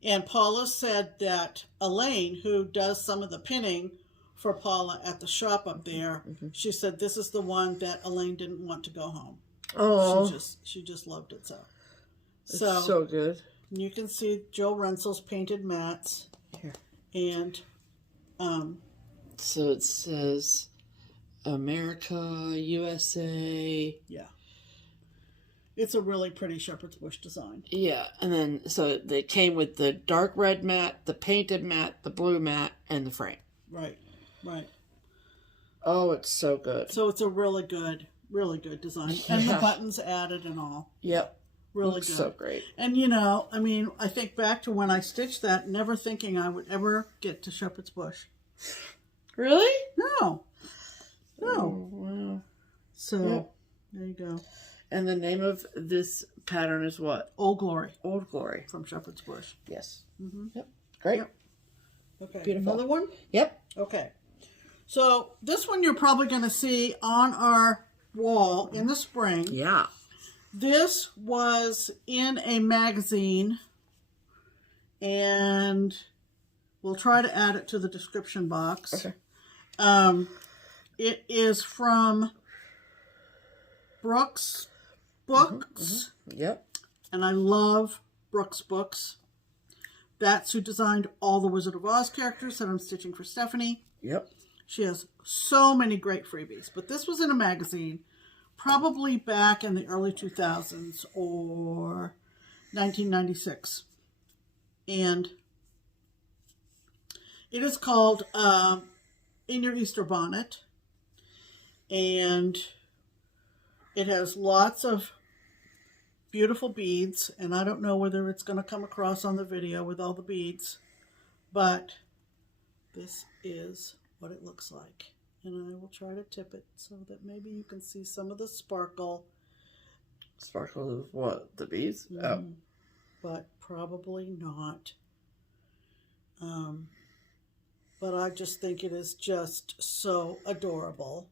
And Paula said that Elaine, who does some of the pinning for Paula at the shop up there, she said this is the one that Elaine didn't want to go home. Oh. She just loved it so. It's so good. You can see Jill Rensel's painted mats. Here. And so it says America, USA. Yeah. It's a really pretty shepherd's bush design. Yeah, and then so they came with the dark red mat, the painted mat, the blue mat, and the frame. Right. Oh, it's so good. So it's a really good design. And the buttons added and all. Yep. Really looks good. So great. And I think back to when I stitched that, never thinking I would ever get to shepherd's bush. Really? No. Oh, wow. So, There you go. And the name of this pattern is what? Old Glory. Old Glory. From Shepherd's Bush. Yes. Yep. Great. Yep. Okay. Beautiful. Another one? Yep. Okay. So this one you're probably going to see on our wall in the spring. Yeah. This was in a magazine, and we'll try to add it to the description box. Okay. It is from Brooks Books. Yep. And I love Brooks Books. That's who designed all the Wizard of Oz characters that I'm stitching for Stephanie. Yep. She has so many great freebies. But this was in a magazine, probably back in the early 2000s or 1996. And it is called In Your Easter Bonnet. And it has lots of beautiful beads. And I don't know whether it's going to come across on the video with all the beads. But this is what it looks like. And I will try to tip it so that maybe you can see some of the sparkle. Sparkle of what? The beads? Oh. But probably not. But I just think it is just so adorable.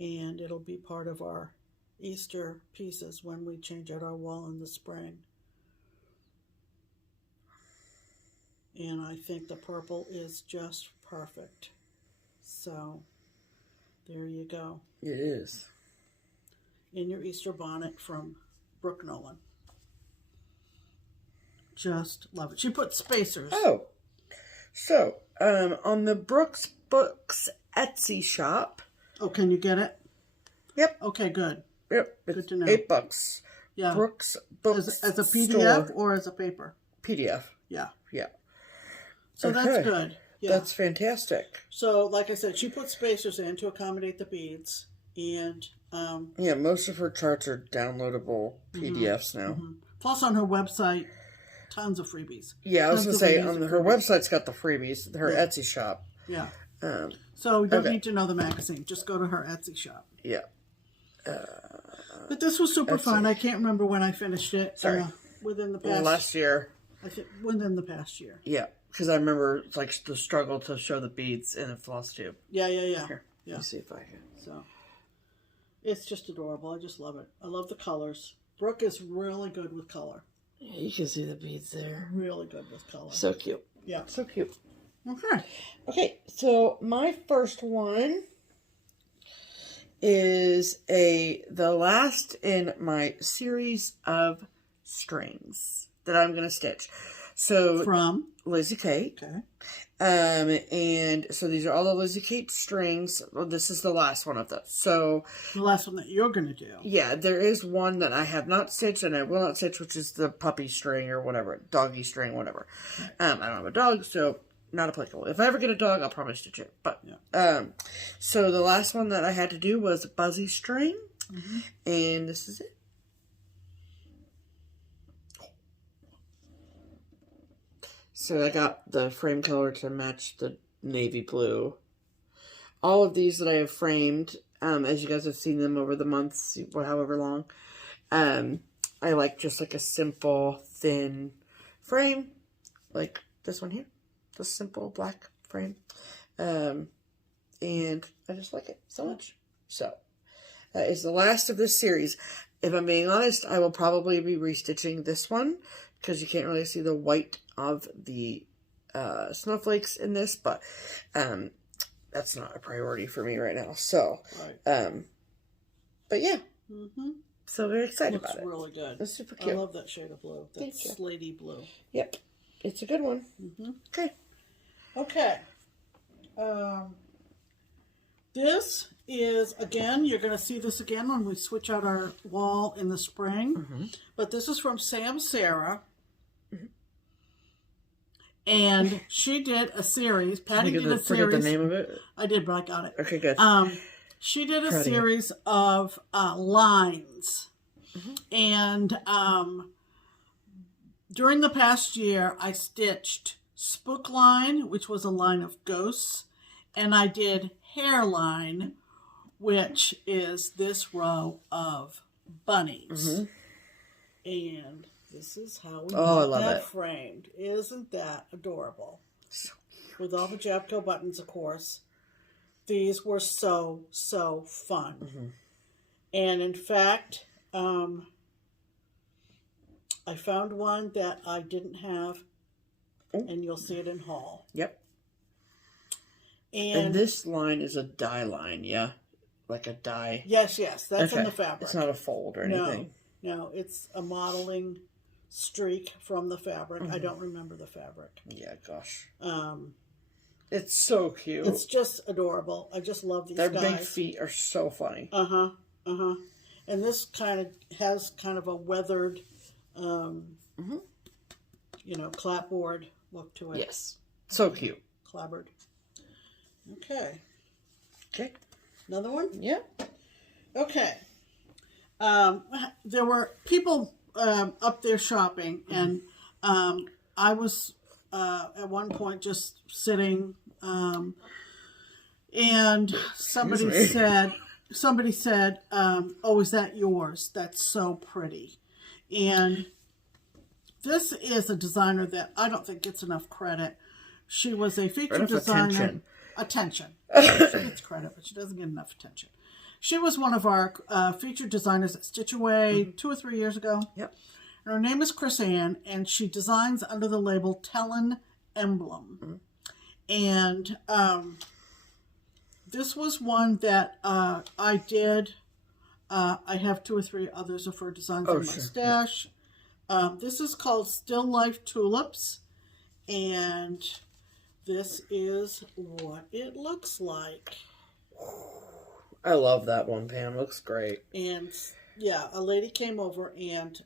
And it'll be part of our Easter pieces when we change out our wall in the spring. And I think the purple is just perfect. So, there you go. It is. In Your Easter Bonnet from Brooke Nolan. Just love it. She put spacers. Oh. So, on the Brooks Books Etsy shop. Oh, can you get it? Yep. Okay, good. Yep. Good to know. $8. Yeah. Brooks Books as a PDF or as a paper? PDF. Yeah. Yeah. So that's good. Yeah. That's fantastic. So, like I said, she put spacers in to accommodate the beads. And, yeah, most of her charts are downloadable PDFs now. Plus on her website, tons of freebies. Yeah, I was going to say, her website's got the freebies, her Etsy shop. Yeah. So you don't need to know the magazine. Just go to her Etsy shop. Yeah. But this was super fun. I can't remember when I finished it. Sorry. Within the past... Last year. I think within the past year. Yeah. Because I remember, like, the struggle to show the beads in a FlossTube. Yeah. Here, yeah. let me see if I can. So, it's just adorable. I just love it. I love the colors. Brooke is really good with color. Yeah, you can see the beads there. Really good with color. So cute. Yeah. So cute. Okay. Okay, so my first one is the last in my series of strings that I'm going to stitch. So from Lizzie Kate. Okay. And so these are all the Lizzie Kate strings. Well, this is the last one of those. So the last one that you're going to do. Yeah, there is one that I have not stitched and I will not stitch, which is the puppy string or whatever, doggy string, whatever. Right. I don't have a dog, so not applicable. If I ever get a dog, I'll probably stitch it. But so the last one that I had to do was Buzzy string, and this is it. So I got the frame color to match the navy blue. All of these that I have framed, as you guys have seen them over the months, however long, I like just like a simple, thin frame, like this one here. The simple black frame. And I just like it so much. So, that is the last of this series. If I'm being honest, I will probably be restitching this one, because you can't really see the white of the snowflakes in this, but that's not a priority for me right now. So, but yeah. So very excited about it. Looks really good. It's super cute. I love that shade of blue. That slatey blue. Yep. It's a good one. Okay. Okay. This is, again, you're going to see this again when we switch out our wall in the spring. But this is from Sam Sarah. And she did a series. Patty did a series. Forget the name of it? I did, but I got it. Okay, good. She did a series of lines. And during the past year, I stitched Spook Line, which was a line of ghosts. And I did Hairline, which is this row of bunnies. And this is how we got that framed. Isn't that adorable? So cute. With all the WIPGO buttons, of course. These were so, so fun. And in fact, I found one that I didn't have, and you'll see it in haul. Yep. And this line is a dye line, yeah? Like a dye. Yes, that's in the fabric. It's not a fold or anything. No, it's a modeling streak from the fabric. I don't remember the fabric. Yeah, gosh. It's so cute. It's just adorable. I just love these guys. Their big feet are so funny. And this has kind of a weathered, clapboard look to it. Yes. So cute. Clabbered. Okay. Another one? Yeah. Okay. There were people up there shopping, and I was at one point just sitting, and somebody said, "Oh, is that yours? That's so pretty." And this is a designer that I don't think gets enough credit. She was a feature designer. Attention. She gets credit, but she doesn't get enough attention. She was one of our featured designers at Stitch Away 2 or 3 years ago. Yep. And her name is Chris Ann, and she designs under the label Talon Emblem. And this was one that I did. I have 2 or 3 others of her designs in my stash. This is called Still Life Tulips, and this is what it looks like. I love that one, Pam. Looks great. And yeah, a lady came over and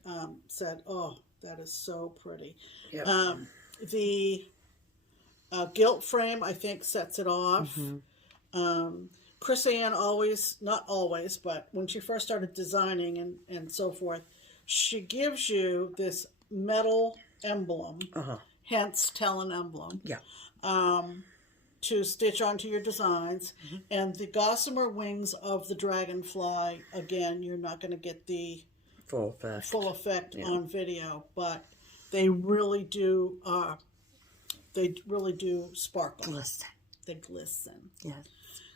said, "Oh, that is so pretty." Yep. The gilt frame, I think, sets it off. Chris Ann always, not always, but when she first started designing and so forth, she gives you this metal emblem, hence Talon Emblem. Yeah. To stitch onto your designs. And the gossamer wings of the dragonfly, again, you're not going to get the full effect on video, but they really do sparkle. Glisten. They glisten. Yes.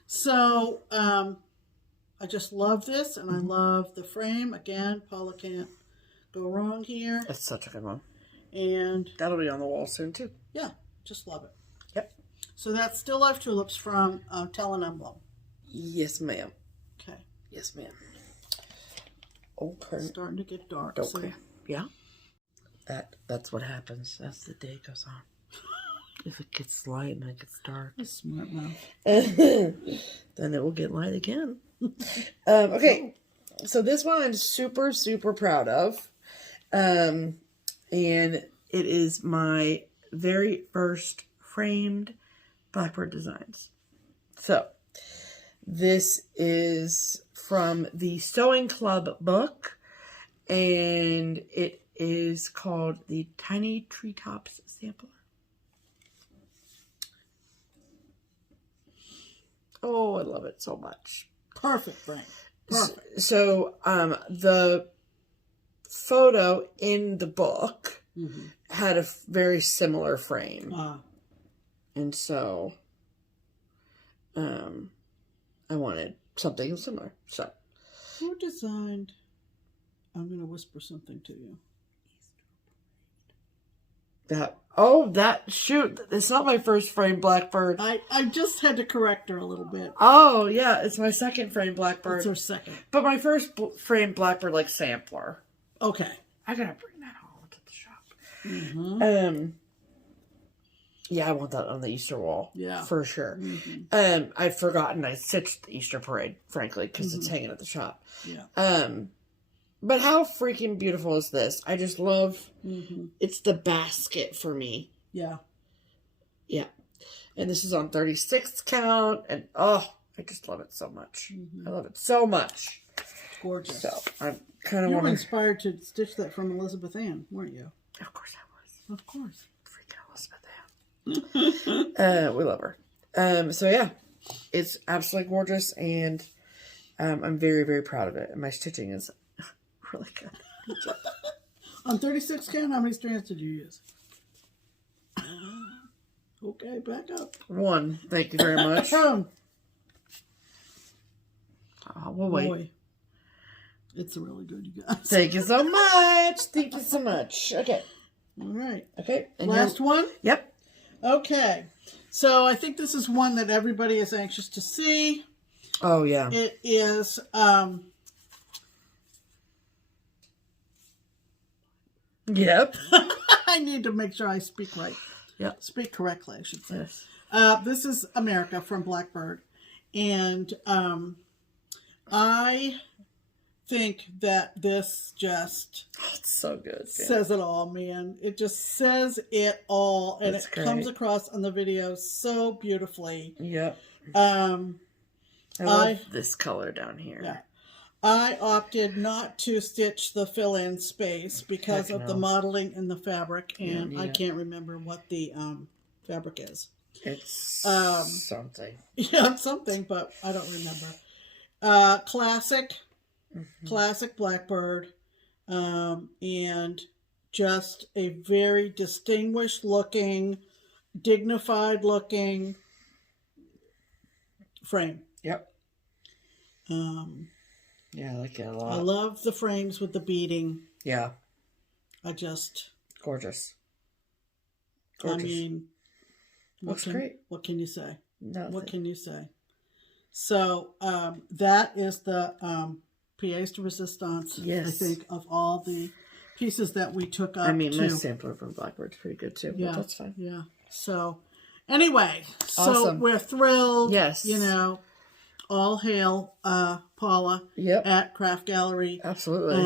So I just love this, and I love the frame. Again, Paula can't go wrong here. That's such a good one. And that'll be on the wall soon too. Yeah, just love it. Yep. So that's Still Life Tulips from Talon Emblem. Yes, ma'am. Okay. Yes, ma'am. Okay. It's starting to get dark. Okay. So. Yeah. That's what happens as the day goes on. If it gets light and it gets dark. That's smart mouth. Then it will get light again. Okay. So this one I'm super, super proud of. And it is my very first framed Blackbird designs. So this is from the Sewing Club book, and it is called the Tiny Treetops Sampler. Oh, I love it so much. Perfect frame. Perfect. So the photo in the book had a very similar frame. And so I wanted something similar. So who designed, I'm going to whisper something to you. Shoot, it's not my first frame Blackbird. I just had to correct her a little bit. Oh, yeah, it's my second frame Blackbird. It's her second. But my first frame Blackbird, like, sampler. Okay. I gotta bring that home to the shop. Yeah, I want that on the Easter wall. Yeah. For sure. I'd forgotten I stitched the Easter parade, frankly, because it's hanging at the shop. Yeah. But how freaking beautiful is this? I just love, it's the basket for me. Yeah. Yeah. And this is on 36th count, and I just love it so much. I love it so much. It's gorgeous. So, I kind of want to... You were inspired to stitch that from Elizabeth Ann, weren't you? Of course I was. Of course. Freaking Elizabeth Ann. We love her. So yeah, it's absolutely gorgeous, and I'm very, very proud of it. And my stitching is really good. Good job. On 36 count, how many strands did you use? Okay, back up. 1. Thank you very much. We'll wait. Boy, it's really good, you guys. Thank you so much. Thank you so much. Okay. All right. Okay. And Last one? Yep. Okay. So I think this is one that everybody is anxious to see. Oh, yeah. It is, Yep. I need to make sure I speak right. Yep. Speak correctly, I should say. Yes. This is America from Blackbird. And I think that this just It's so good. says it all, man. It just says it all. And That's it great. comes across on the video so beautifully. Yep. I love this color down here. Yeah. I opted not to stitch the fill-in space because of the modeling in the fabric, and I can't remember what the fabric is. It's something. Yeah, it's something, but I don't remember. Classic Blackbird, and just a very distinguished looking, dignified looking frame. Yep. Yeah, I like it a lot. I love the frames with the beading. Yeah. I Gorgeous. mean, looks great. What can you say? Nothing. What can you say? So that is the pièce de resistance, yes. I think, of all the pieces that we took up. I mean, my sampler from Blackbird's pretty good too, but that's fine. Yeah. So anyway, awesome. So we're thrilled. Yes. You know, all hail Paula at Craft Gallery. Absolutely.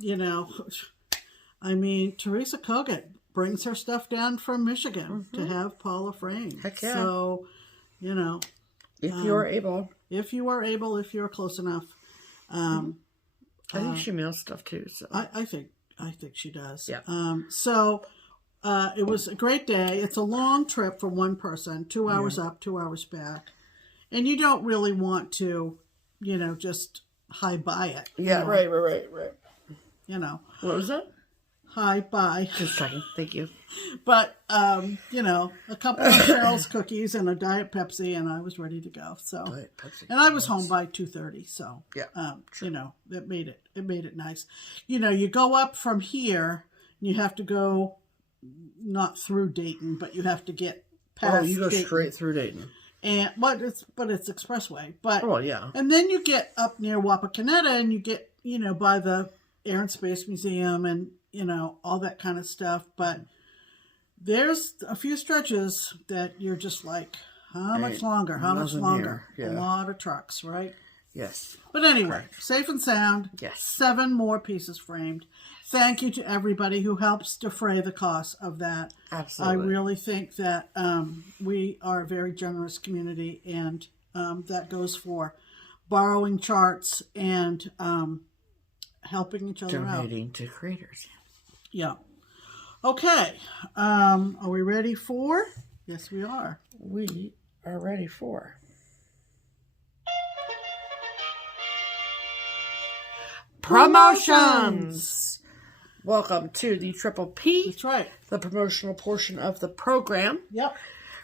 You know, I mean, Teresa Kogut brings her stuff down from Michigan to have Paula frame. Heck yeah. So, you know, if you are able. If you are able, if you're close enough. I think she mails stuff too. So I think she does. Yeah. So it was a great day. It's a long trip for one person, 2 hours up, 2 hours back. And you don't really want to, you know, just high buy it. Yeah, know? Right. You know. What was that? High buy. Just checking. Thank you. But, you know, a couple of Cheryl's cookies and a Diet Pepsi, and I was ready to go. So, Diet Pepsi. And I was home by 2:30. So, yeah, you know, it made it nice. You know, you go up from here, and you have to go not through Dayton, but you have to get past. Oh, you go Dayton. straight through Dayton. And it's expressway. But yeah. And then you get up near Wapakoneta, and you get, you know, by the Air and Space Museum, and you know, all that kind of stuff. But there's a few stretches that you're just like, how much longer? How much longer? Yeah. A lot of trucks, right? Yes. But anyway, safe and sound. Yes. 7 more pieces framed. Thank you to everybody who helps defray the cost of that. Absolutely. I really think that we are a very generous community, and that goes for borrowing charts and helping each other out. Donating to creators. Yeah. Okay. Are we ready for? Yes, we are. We are ready for promotions. Welcome to the Triple P. That's right. The promotional portion of the program. Yep.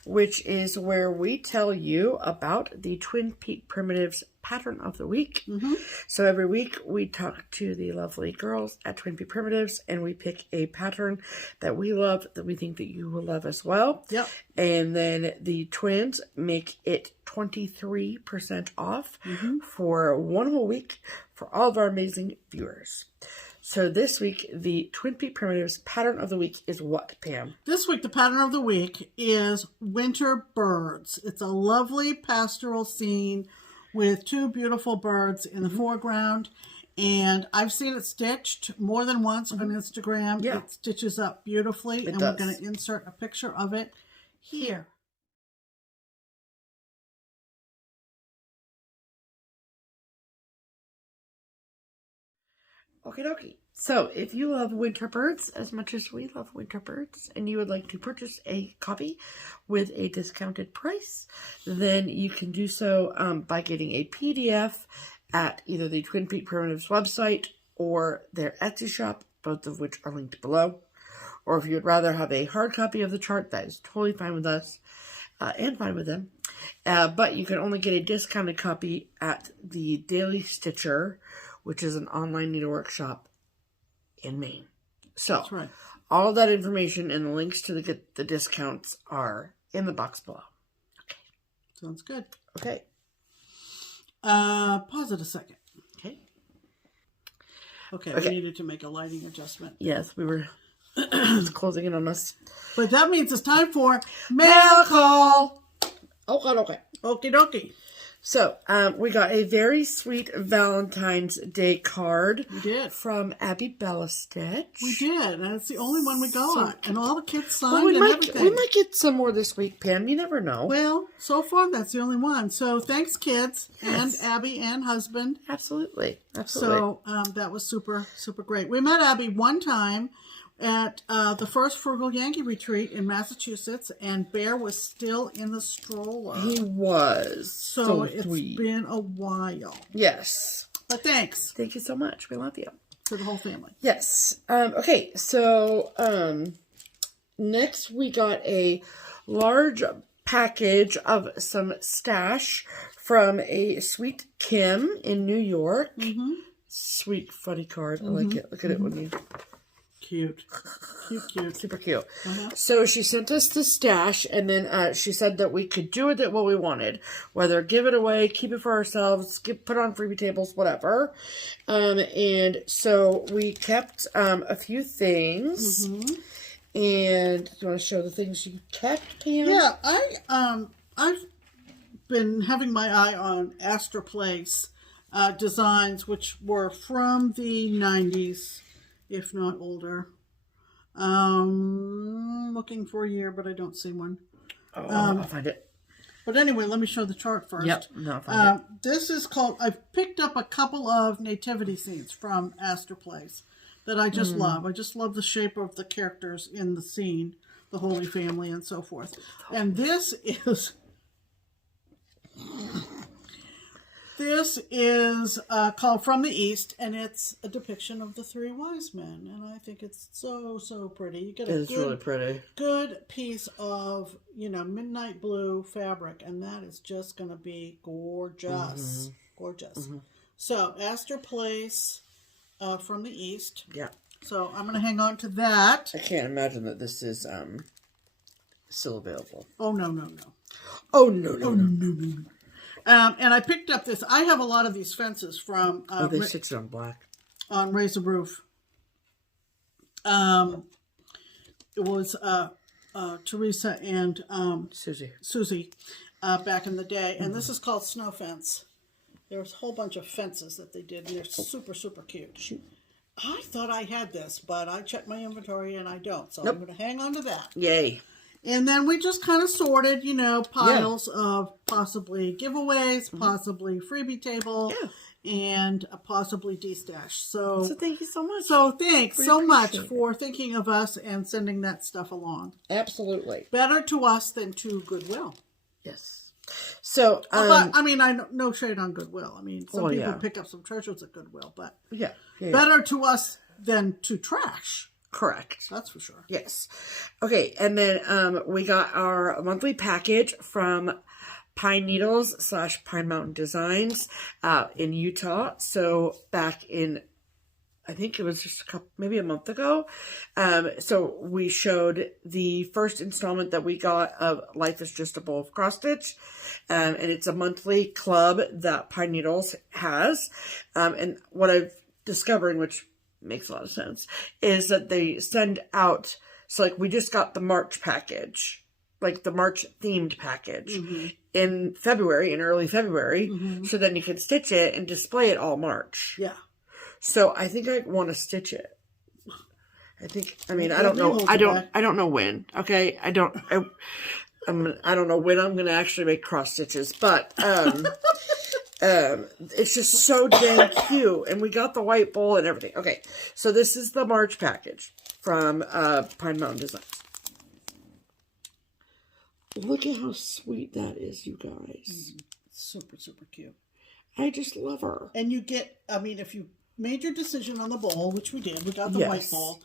Which is where we tell you about the Twin Peak Primitives Pattern of the Week. Mm-hmm. So every week we talk to the lovely girls at Twin Peak Primitives, and we pick a pattern that we love, that we think that you will love as well. Yep. And then the twins make it 23% off for one whole week for all of our amazing viewers. So this week, the Twin Peak Primitives Pattern of the Week is what, Pam? This week, the pattern of the week is Winter Birds. It's a lovely pastoral scene with 2 beautiful birds in the foreground. And I've seen it stitched more than once on Instagram. Yeah. It stitches up beautifully. It and does. We're going to insert a picture of it here. Okie dokie. So, if you love winter birds as much as we love winter birds, and you would like to purchase a copy with a discounted price, then you can do so by getting a PDF at either the Twin Peak Primitives website or their Etsy shop, both of which are linked below. Or if you would rather have a hard copy of the chart, that is totally fine with us and fine with them. But you can only get a discounted copy at the Daily Stitcher, which is an online needlework shop in Maine. So, That's right. All of that information and the links to the discounts are in the box below. Okay. Sounds good. Okay. Pause it a second. Okay. Okay, we needed to make a lighting adjustment. Yes, we were it's closing in on us. But that means it's time for mail call. Okay. Okie dokie. So, we got a very sweet Valentine's Day card. We did. From Abby Bella Stitch. We did, and it's the only one we got. And all the kids signed we and everything. We might get some more this week, Pam. You never know. Well, so far that's the only one. So thanks, kids, Yes. and Abby and husband. Absolutely. So that was super, super great. We met Abby one time at the first Frugal Yankee retreat in Massachusetts, and Bear was still in the stroller. He was. So it's sweet. been a while. Yes. But thanks Thank you so much. We love you. to the whole family. Yes. Okay. So, next we got a large package of some stash from a sweet Kim in New York. Mm-hmm. Sweet, funny card. I like it. Look at it when you... Cute. Cute. Super cute. Uh-huh. So she sent us the stash, and then she said that we could do with it what we wanted. Whether give it away, keep it for ourselves, put on freebie tables, whatever. And so we kept a few things. Mm-hmm. And do you want to show the things you kept, Pam? Yeah, I've been having my eye on Astor Place designs, which were from the 90s, if not older. Looking for a year, but I don't see one. Oh, I'll find it. But anyway, let me show the chart first. Yep, no, I'll find it. This is called, I've picked up a couple of nativity scenes from Astor Place that I just love. I just love the shape of the characters in the scene, the Holy Family and so forth. And this is called From the East, and it's a depiction of the three wise men, and I think it's so, so pretty. You get a really pretty. good piece of, midnight blue fabric, and that is just going to be gorgeous. Gorgeous. So, Astor Place From the East. Yeah. So, I'm going to hang on to that. I can't imagine that this is still available. Oh, no. Oh, no. No. And I picked up this. I have a lot of these fences from They stitched it on black. On Razor Roof. It was Teresa and Susie back in the day. And this is called Snow Fence. There's a whole bunch of fences that they did, and they're super, super cute. Shoot. I thought I had this, but I checked my inventory and I don't. So Nope. I'm going to hang on to that. Yay. And then we just kind of sorted, piles of possibly giveaways, possibly freebie table, and possibly Destash. So thank you so much. So thanks We so much appreciate for thinking of us and sending that stuff along. Absolutely. Better to us than to Goodwill. Yes. So, but, I no shade on Goodwill. I mean, some people yeah. pick up some treasures at Goodwill, but yeah. better to us than to trash. Correct. That's for sure. Yes. Okay, and then we got our monthly package from Pine Needles / Pine Mountain Designs in Utah. So back in, I think it was just maybe a month ago. So we showed the first installment that we got of Life is Just a Bowl of Cross Stitch. And it's a monthly club that Pine Needles has. And what I've discovered, which makes a lot of sense, is that they send out, so like we just got the March package, like the March themed package in early February, so then you can stitch it and display it all March. Yeah. So I think I want to stitch it. I don't know. I don't know when. Okay. I don't know when I'm going to actually make cross stitches, but, It's just so dang cute. And we got the white bowl and everything. Okay, so this is the March package from Pine Mountain Designs. Look at how sweet that is, you guys. Super, super cute. I just love her. And you get, I mean, if you made your decision on the bowl, which we did, we got the white bowl,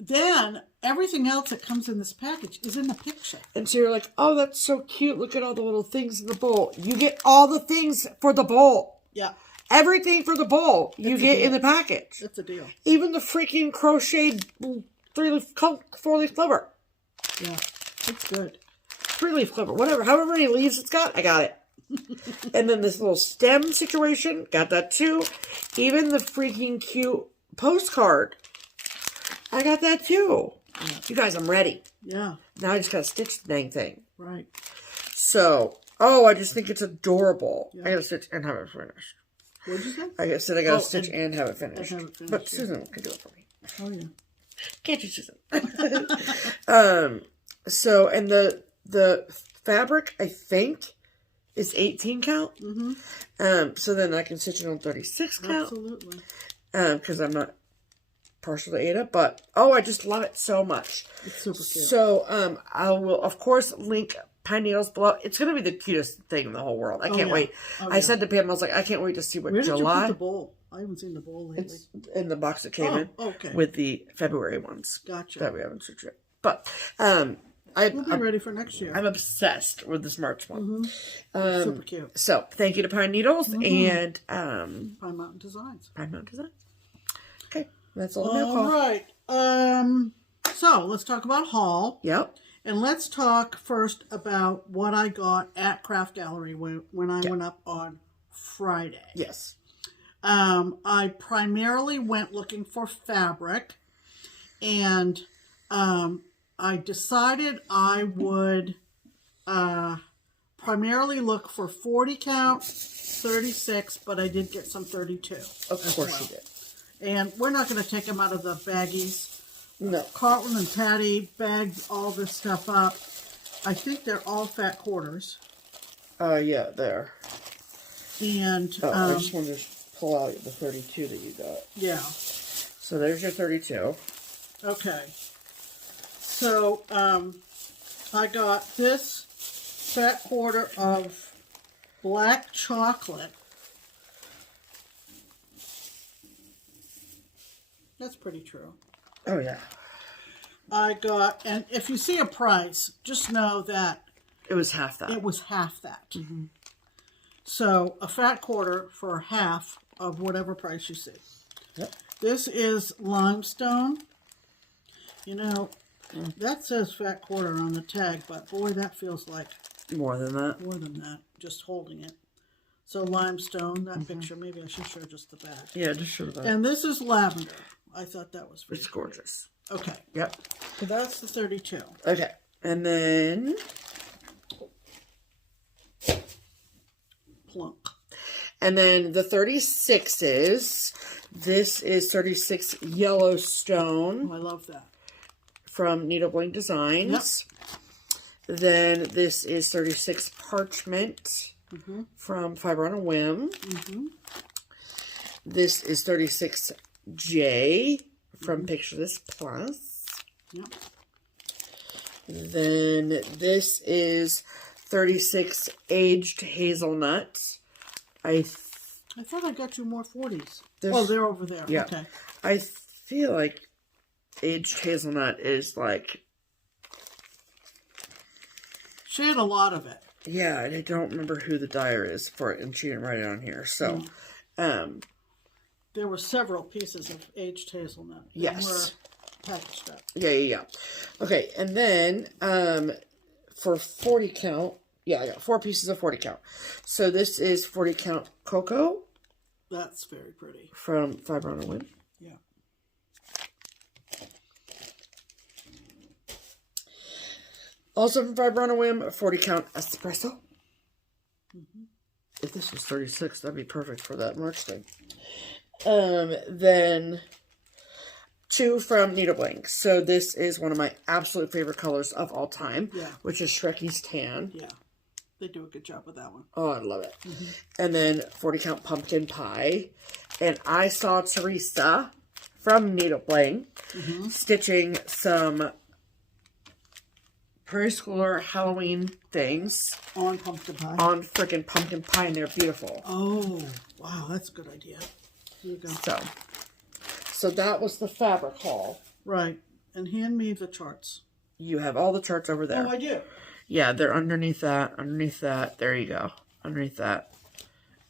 then everything else that comes in this package is in the picture. And so you're like, oh, that's so cute. Look at all the little things in the bowl. You get all the things for the bowl. Yeah. Everything for the bowl you get in the package. That's a deal. Even the freaking crocheted 3-leaf, 4-leaf clover. Yeah, it's good. 3-leaf clover, whatever. However many leaves it's got, I got it. And then this little stem situation, got that too. Even the freaking cute postcard, I got that too. Yeah. You guys, I'm ready. Yeah. Now I just gotta stitch the dang thing. Right. So, oh, I just think it's adorable. Yeah. I gotta stitch and have it finished. What'd you say? I said I gotta stitch and have it finished. Have it finished. But Susan can do it for me. Oh yeah. Can't you, Susan? So, and the fabric, I think, is 18 count. Mm-hmm. So then I can stitch it on 36 count. Absolutely. Because I'm not partial to Ada, but oh, I just love it so much. It's super cute. So I will of course link pine needles below. It's gonna be the cutest thing in the whole world. I can't wait. I said to Pam, I was like, I can't wait to see what Where July. Did you put the bowl? I haven't seen the bowl lately. It's in the box that came in okay. with the February ones. Gotcha. That we haven't stitched yet. But we'll be ready for next year. I'm obsessed with this March one. Mm-hmm. Super cute. So thank you to Pine Needles and Pine Mountain Designs. Pine Mountain Designs. Okay, that's all. All right. So let's talk about haul. Yep. And let's talk first about what I got at Craft Gallery when I went up on Friday. Yes. I primarily went looking for fabric, and I decided I would primarily look for 40 count, 36, but I did get some 32. Of course you did. And we're not going to take them out of the baggies. No. Carlton and Patty bagged all this stuff up. I think they're all fat quarters. Yeah, there. And I just wanted to pull out the 32 that you got. Yeah. So there's your 32. Okay. So I got this fat quarter of black chocolate. That's pretty true. Oh, yeah. I got, and if you see a price, just know that it was half that. It was half that. Mm-hmm. So a fat quarter for half of whatever price you see. Yep. This is limestone. You know, that says fat quarter on the tag, but boy, that feels like more than that. More than that, just holding it. So limestone, that picture, maybe I should show just the back. Yeah, just show the back. And this is lavender. I thought that was very It's gorgeous. Cool. Okay. Yep. So that's the 32. Okay. And then plunk. And then the 36s. This is 36 Yellowstone. Oh, I love that. From Needle Bling Designs. Yep. Then this is 36 Parchment from Fiber on a Whim. This is 36 J from Picture This Plus. Yep. Then this is 36 Aged Hazelnut. I thought I got you more 40s. There's, oh, they're over there. Yeah. Okay. I feel like Aged Hazelnut is like... She had a lot of it. Yeah, and I don't remember who the dyer is for it, and she didn't write it on here. So, there were several pieces of aged hazelnut. Yes. Were packaged up. Yeah. Okay, and then for 40 count, I got 4 pieces of 40 count. So this is 40 count Cocoa. That's very pretty. From Fiber on a Whim. Yeah. Also from Fiber on a Whim, 40 count Espresso. If this was 36, that'd be perfect for that March thing. Then 2 from Needle Bling. So this is one of my absolute favorite colors of all time, which is Shrekie's Tan. Yeah. They do a good job with that one. Oh, I love it. And then 40 count pumpkin pie. And I saw Teresa from Needle Bling stitching some preschooler Halloween things On pumpkin pie. on freaking pumpkin pie, and they're beautiful. Oh, wow, that's a good idea. Here you go. So that was the fabric haul. Right. And hand me the charts. You have all the charts over there. Oh, I do. Yeah, they're underneath that. Underneath that. There you go. Underneath that.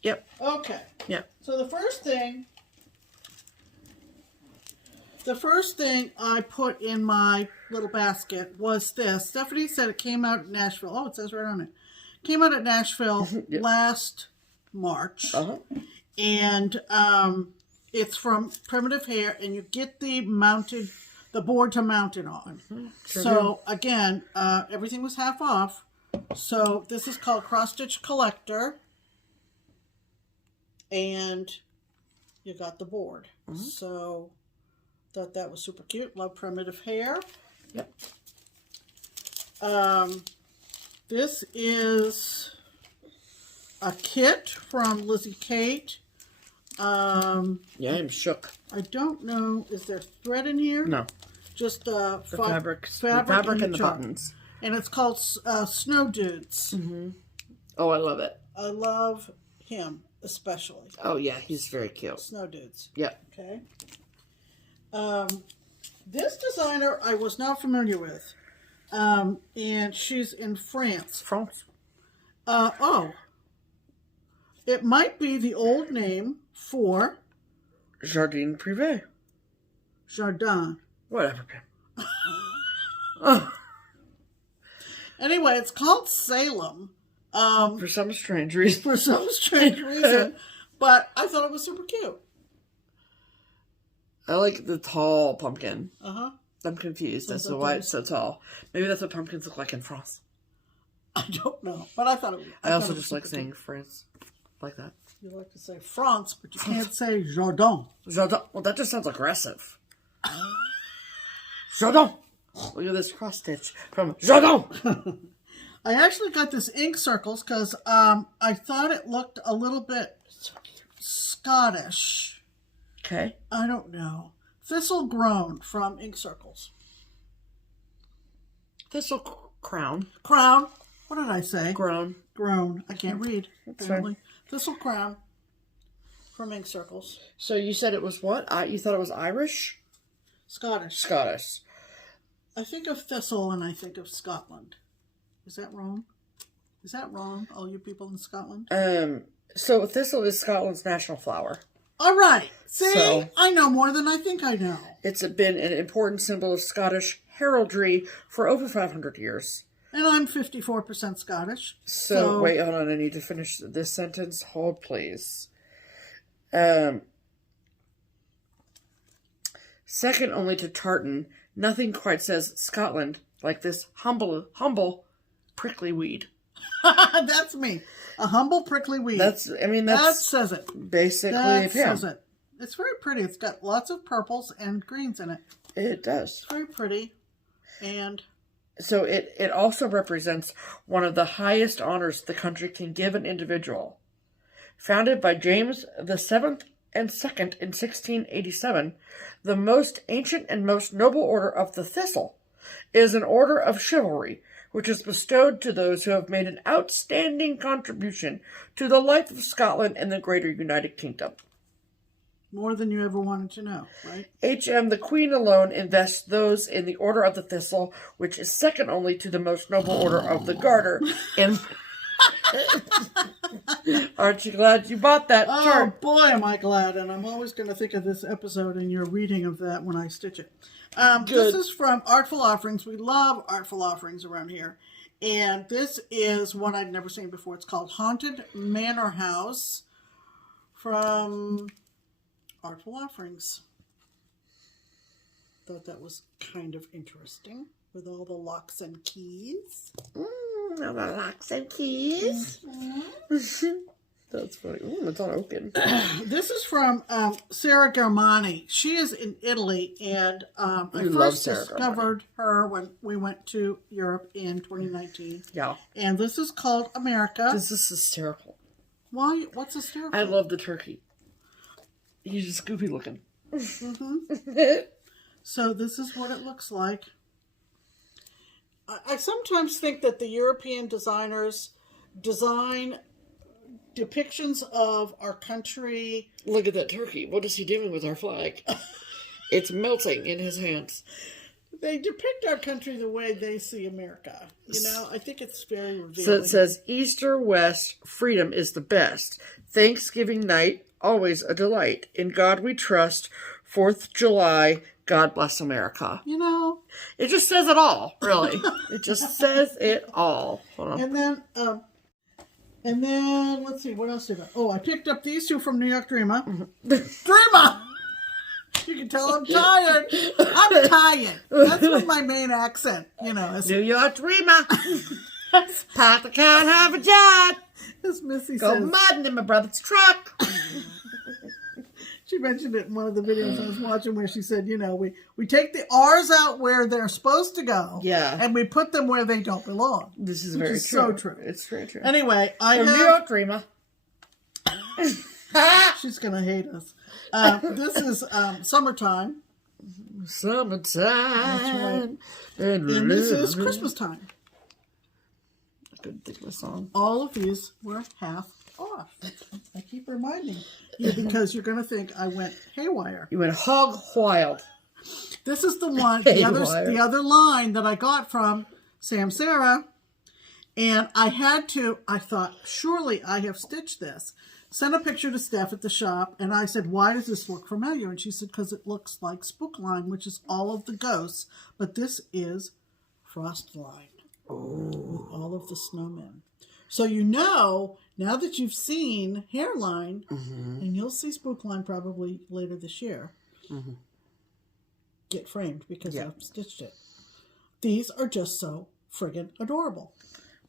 Yep. Okay. Yep. So the first thing I put in my little basket was this. Stephanie said it came out at Nashville. Oh, it says right on it. Came out at Nashville Yep. last March. And it's from Primitive Hair, and you get the board to mount it on. Sure So again, everything was half off. So this is called Cross Stitch Collector. And you got the board. So thought that was super cute. Love Primitive Hair. Yep. This is a kit from Lizzie Kate. Yeah, I'm shook. I don't know. Is there thread in here? No. Just the fabric and the buttons. And it's called Snow Dudes. Oh, I love it. I love him especially. Oh, yeah, he's very cute. Snow Dudes. Yep. Okay. This designer I was not familiar with. And she's in France. France. Oh. It might be the old name for Jardin Privé. Jorden. Whatever, Pam. Anyway, it's called Salem. For some strange reason. For some strange reason. But I thought it was super cute. I like the tall pumpkin. Uh-huh. I'm confused as to why it's so tall. Maybe that's what pumpkins look like in France. I don't know. But I thought it was I also just like saying France like that. You like to say France, but you can't say Jorden. Jardin. Well, that just sounds aggressive. Jardin. Look at this cross stitch from Jardin. I actually got this ink circles because I thought it looked a little bit Scottish. Okay. I don't know. Thistle Grown from Ink Circles. Thistle crown. Crown. What did I say? Grown. Grown. I can't read, apparently. Thistle Crown from Ink Circles. So you said it was what? You thought it was Irish? Scottish. Scottish. I think of thistle and I think of Scotland. Is that wrong? Is that wrong, all you people in Scotland? So thistle is Scotland's national flower. All right. See, So, I know more than I think I know. It's been an important symbol of Scottish heraldry for over 500 years. And I'm 54% Scottish. So wait, hold on. I need to finish this sentence. Hold, please. Second only to tartan, nothing quite says Scotland like this humble, prickly weed. That's me. A humble, prickly weed. That says it. Basically, that says it. It's very pretty. It's got lots of purples and greens in it. It does. It's very pretty. And so it also represents one of the highest honors the country can give an individual. Founded by James VII and II in 1687, the most ancient and most noble order of the Thistle is an order of chivalry, which is bestowed to those who have made an outstanding contribution to the life of Scotland and the greater United Kingdom. more than you ever wanted to know, right? H.M. the Queen alone invests those in the Order of the Thistle, which is second only to the most noble Order of the Garter. And aren't you glad you bought that chart? Oh, boy, am I glad. And I'm always going to think of this episode and your reading of that when I stitch it. This is from Artful Offerings. We love Artful Offerings around here. And this is one I'd never seen before. It's called Haunted Manor House from Artful Offerings. Thought that was kind of interesting with all the locks and keys. All the locks and keys. That's funny. Ooh, it's on oaken. This is from Sarah Germani. She is in Italy, and I first discovered her when we went to Europe in 2019. Yeah. And this is called America. This is hysterical. Why? What's hysterical? I love the turkey. He's just goofy looking. So this is what it looks like. I sometimes think that the European designers design depictions of our country. Look at that turkey. What is he doing with our flag? It's melting in his hands. They depict our country the way they see America. You know, I think it's very revealing. So it says, East or West, freedom is the best. Thanksgiving night, always a delight. In God we trust. 4th July, God bless America. You know. It just says it all, really. It just says it all. Hold on. And then, let's see, what else did I... Oh, I picked up these two from New York Dreamer. Dreamer! You can tell I'm tired. I'm Italian. That's what my main accent, you know. Is. New York Dreamer. Papa can't have a job. As Missy Go says. mudding in my brother's truck. She mentioned it in one of the videos I was watching where she said, you know, we take the R's out where they're supposed to go. Yeah. And we put them where they don't belong. This is which very is true. so true. It's very true. Anyway, New York Dreamer. She's going to hate us. This is summertime. Summertime. That's right. And this is Christmas time. I couldn't think of a song. All of these were half off. I keep reminding you because you're going to think I went haywire. You went hog wild. This is the one, the other line that I got from Sam Sarah. And I thought, surely I have stitched this. Sent a picture to Steph at the shop, and I said, why does this look familiar? And she said, because it looks like Spookline, which is all of the ghosts, but this is Frostline. With all of the snowmen. So you know, now that you've seen Hairline, and you'll see Spookline probably later this year, get framed because I've stitched it. These are just so friggin' adorable.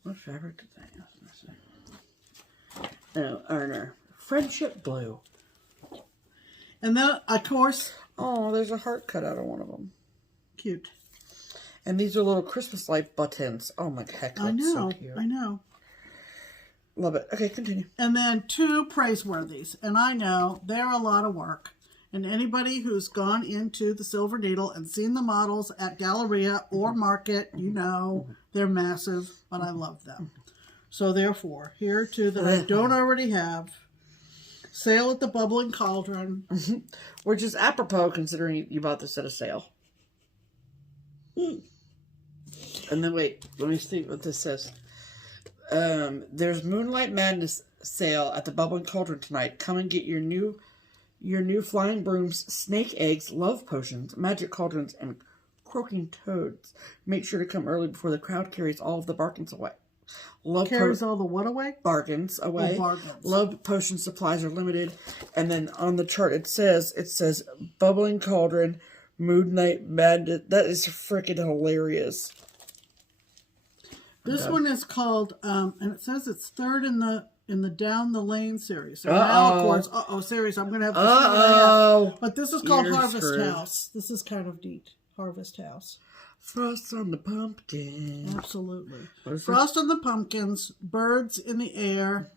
What fabric did they use? Oh, Erner. Friendship Blue. And then, of course... Oh, there's a heart cut out of one of them. Cute. And these are little Christmas light buttons. Oh my heck, that's so cute. I know. Love it. Okay, continue. And then 2 praiseworthies. And I know they're a lot of work. And anybody who's gone into the Silver Needle and seen the models at Galleria or Market, you know, they're massive, but I love them. So therefore, here are 2 that I don't already have. Sale at the Bubbling Cauldron. Which is apropos considering you bought this at a sale. And then wait, let me see what this says. There's Moonlight Madness sale at the Bubbling Cauldron tonight. Come and get your new flying brooms, snake eggs, love potions, magic cauldrons, and croaking toads. Make sure to come early before the crowd carries all of the bargains away. Carries all the what away? Bargains away. Oh, bargains. Love potion supplies are limited. And then on the chart it says Bubbling Cauldron, Moonlight Madness. That is freaking hilarious. This one is called, and it says it's 3rd in the Down the Lane series. So now, of course, series. I'm going to have to but this is called Harvest House. This is kind of neat. Harvest House. Frost on the pumpkin. Absolutely. Frost on the pumpkins. Birds in the air.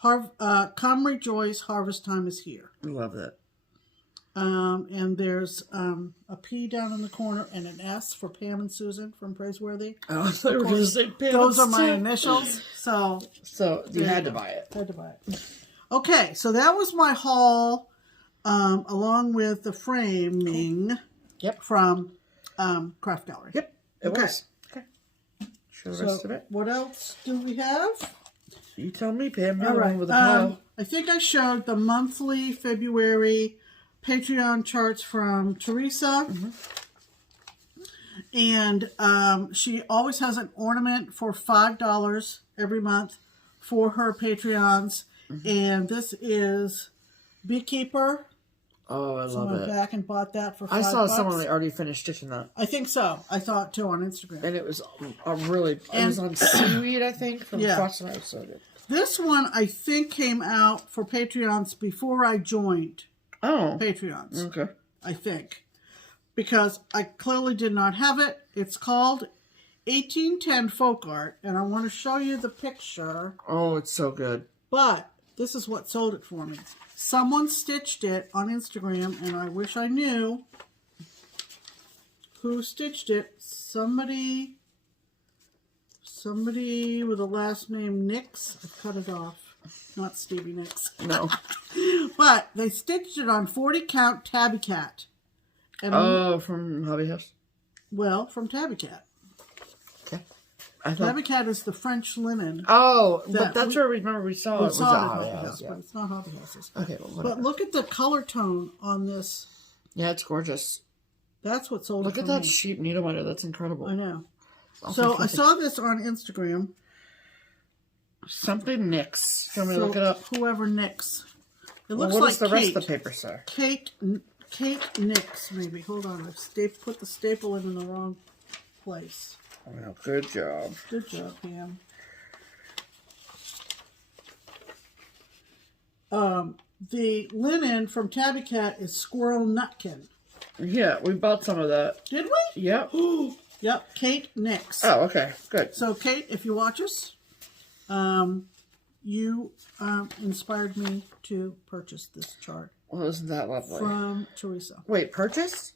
Come rejoice. Harvest time is here. I love that. And there's a P down in the corner and an S for Pam and Susan from Praiseworthy. Oh, I thought you were going to say Pam. Those are my initials. So you had to buy it. Had to buy it. Okay, so that was my haul, along with the framing. Yep. From Craft Gallery. Yep. It was. Okay. Show the rest of it. What else do we have? You tell me, Pam. All right. With a I think I showed the monthly February Patreon charts from Teresa. And she always has an ornament for $5 every month for her Patreons. And this is Beekeeper. Oh, I love Someone it. back and bought that for $5. I saw someone that already finished stitching that. I think so. I saw it too on Instagram. And it was it was on seaweed, I think, from Frost and Ice. So good. This one, I think, came out for Patreons before I joined Patreons. Okay. I think. Because I clearly did not have it. It's called 1810 Folk Art, and I want to show you the picture. Oh, it's so good. But this is what sold it for me. Someone stitched it on Instagram, and I wish I knew who stitched it. Somebody with a last name Nix. I cut it off. Not Stevie Nicks. No. But they stitched it on 40 count Tabby Cat. And from Hobby House? Well, from Tabby Cat. Okay. Tabby Cat is the French linen. Oh, but that's where we remember we saw it. We saw it at Hobby House, but it's not Hobby House's. Okay, well, but look at the color tone on this. Yeah, it's gorgeous. That's what sold Look it at for that me. sheep needle miter. That's incredible. I know. So I saw this on Instagram. Something Nix. Do you want me to look it up? Whoever Nix. It looks what like does the rest of the paper say? Kate Nix, maybe. Hold on. I've put the staple in the wrong place. Well, good job. Good job, Pam. The linen from Tabby Cat is Squirrel Nutkin. Yeah, we bought some of that. Did we? Yep. Yep, Kate Nix. Oh, okay, good. So, Kate, if you watch us, you inspired me to purchase this chart. Well, isn't that lovely? From Teresa. Wait, purchase?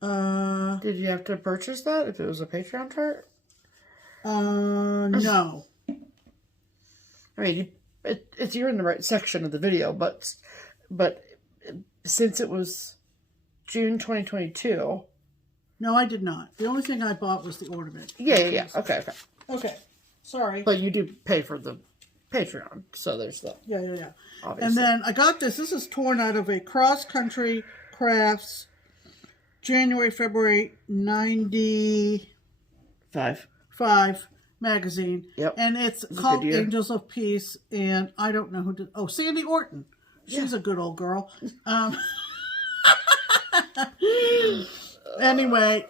Did you have to purchase that if it was a Patreon chart? No. I mean, you're in the right section of the video, but since it was June 2022. No, I did not. The only thing I bought was the ornament. Yeah. Okay. Okay. Sorry. But you do pay for the Patreon, so there's that. Yeah. Obviously. And then I got this. This is torn out of a Cross Country Crafts January, February 95 magazine. Yep. And it's called Angels of Peace. And I don't know who did. Oh, Sandy Orton. She's a good old girl. Anyway,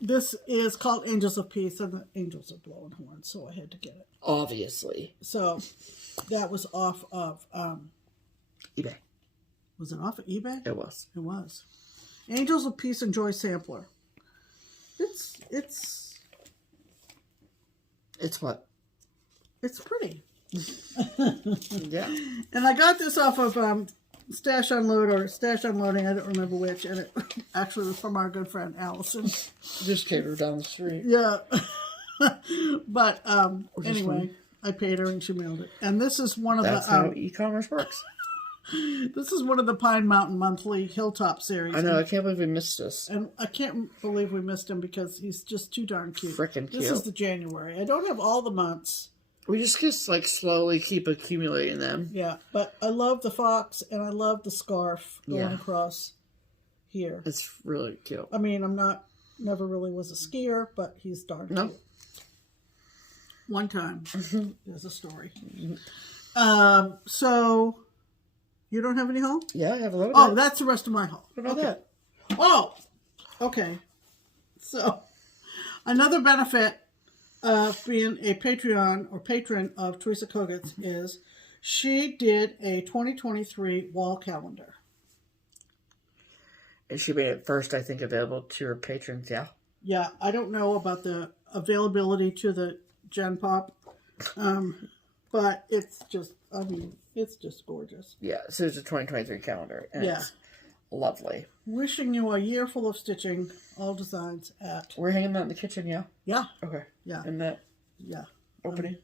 this is called Angels of Peace, and the angels are blowing horns, so I had to get it. Obviously. So that was off of eBay. Was it off of eBay? It was. It was. Angels of Peace and Joy sampler. It's what? It's pretty. Yeah. And I got this off of Stash Unload or Stash Unloading, I don't remember which, and it actually was from our good friend Allison. Just came her down the street. Yeah. But anyway, I paid her and she mailed it. And this is one of That's how e-commerce works. This is one of the Pine Mountain Monthly Hilltop series. I know, I can't believe we missed this. And I can't believe we missed him because he's just too darn cute. Frickin' cute. This is the January. I don't have all the months. We just like slowly keep accumulating them. Yeah, but I love the fox and I love the scarf going across here. It's really cute. I mean, never really was a skier, but he's darn cute. One time, there's a story. So, you don't have any haul? Yeah, I have a little bit. Oh, that's the rest of my haul. What about that? Oh, okay. So, another benefit of being a Patreon or patron of Teresa Kogut's is she did a 2023 wall calendar. And she made it first, I think, available to her patrons, yeah? Yeah, I don't know about the availability to the Gen Pop, but it's just gorgeous. Yeah, so it's a 2023 calendar, and it's lovely. Wishing you a year full of stitching, all designs at... We're hanging that in the kitchen, yeah? Yeah. Okay. Yeah. And that opening?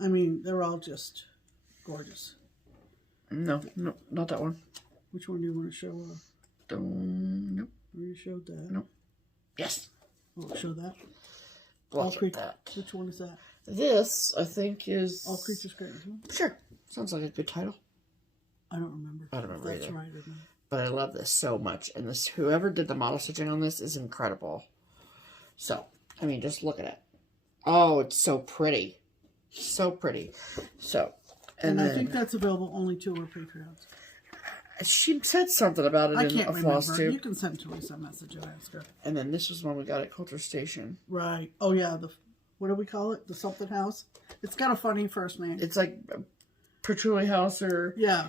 I mean, they're all just gorgeous. No, not that one. Which one do you want to show? Nope. You showed that? Nope. Yes. Oh, show that? All creatures. Which one is that? This, I think, is... All Creatures Greatness. Sure. Sounds like a good title. I don't remember. I don't remember That's either. right or not. But I love this so much. And this, whoever did the model stitching on this is incredible. So, I mean, just look at it. Oh, it's so pretty. So pretty. So, and then, I think that's available only to our Patreons. She said something about it in a FlossTube. You can send Teresa a message and ask her. And then this was one we got at Culture Station. Right. Oh, yeah. what do we call it? The something house. It's got a funny first name. It's like Patchouli House or... Yeah.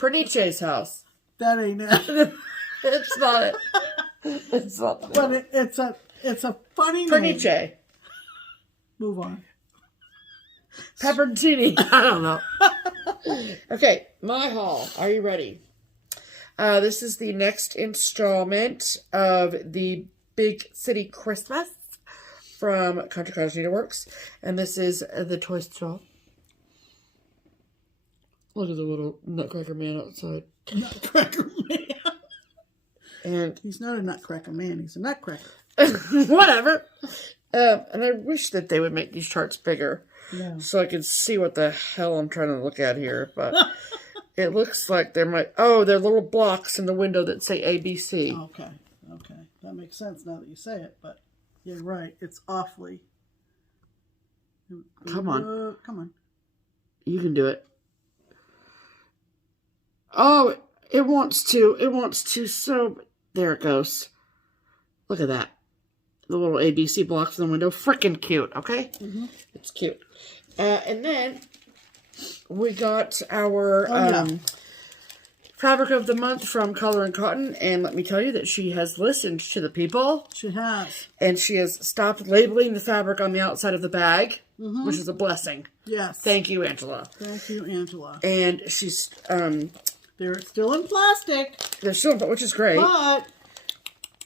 Perniche's house. That ain't it. It's not it. It's not the But it's a funny name. Perniche. Move on. Pepperoncini. I don't know. Okay, my haul. Are you ready? This is the next installment of the Big City Christmas from Country Cottage Needleworks. And this is the toy store. Look at the little Nutcracker man outside. Nutcracker man. And he's not a Nutcracker man. He's a Nutcracker. Whatever. And I wish that they would make these charts bigger. Yeah. So I could see what the hell I'm trying to look at here. But it looks like there might... Oh, there are little blocks in the window that say ABC. Okay. Okay. That makes sense now that you say it. But you're right. It's awfully... Come on. Come on. You can do it. Oh, it wants to. It wants to. So, there it goes. Look at that. The little ABC blocks in the window. Freaking cute, okay? Mm-hmm. It's cute. And then we got our fabric of the month from Color and Cotton. And let me tell you that she has listened to the people. She has. And she has stopped labeling the fabric on the outside of the bag, which is a blessing. Yes. Thank you, Angela. Thank you, Angela. And she's... They're still in plastic. They're still, which is great. But...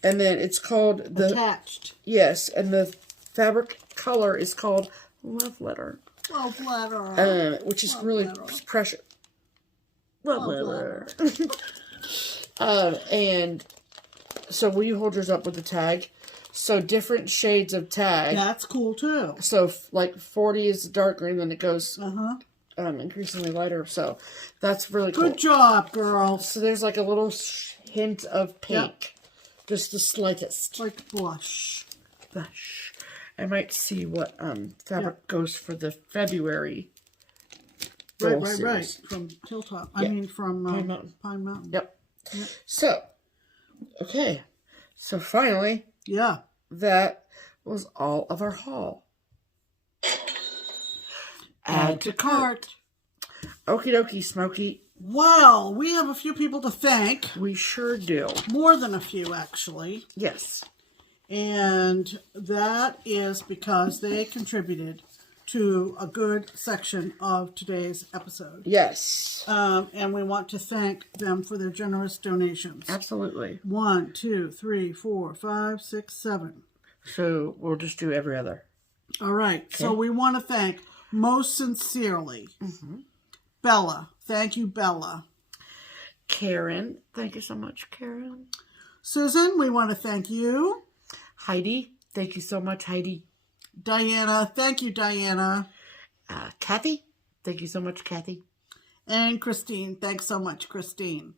And then it's called the... Attached. Yes, and the fabric color is called Love Letter. Love Letter. Which is Love really letter. precious. Love Letter. And so will you hold yours up with the tag? So different shades of tag. That's cool too. So like 40 is the dark green, then it goes increasingly lighter. So that's really cool. Good job, girl. So there's like a little hint of pink. Yep. Just the slightest. Like blush. Blush. I might see what fabric goes for the February. Right. From Hilltop. Yeah. I mean from Pine Mountain. Yep. So, okay. So finally. Yeah. That was all of our haul. Add to cart. Okie dokie, Smokey. Well, we have a few people to thank. We sure do. More than a few, actually. Yes. And that is because they contributed to a good section of today's episode. Yes. And we want to thank them for their generous donations. Absolutely. 1, 2, 3, 4, 5, 6, 7. So we'll just do every other. All right. Okay. So we want to thank most sincerely Bella. Thank you, Bella. Karen. Thank you so much, Karen. Susan, we want to thank you. Heidi. Thank you so much, Heidi. Diana. Thank you, Diana. Kathy. Thank you so much, Kathy. And Christine. Thanks so much, Christine.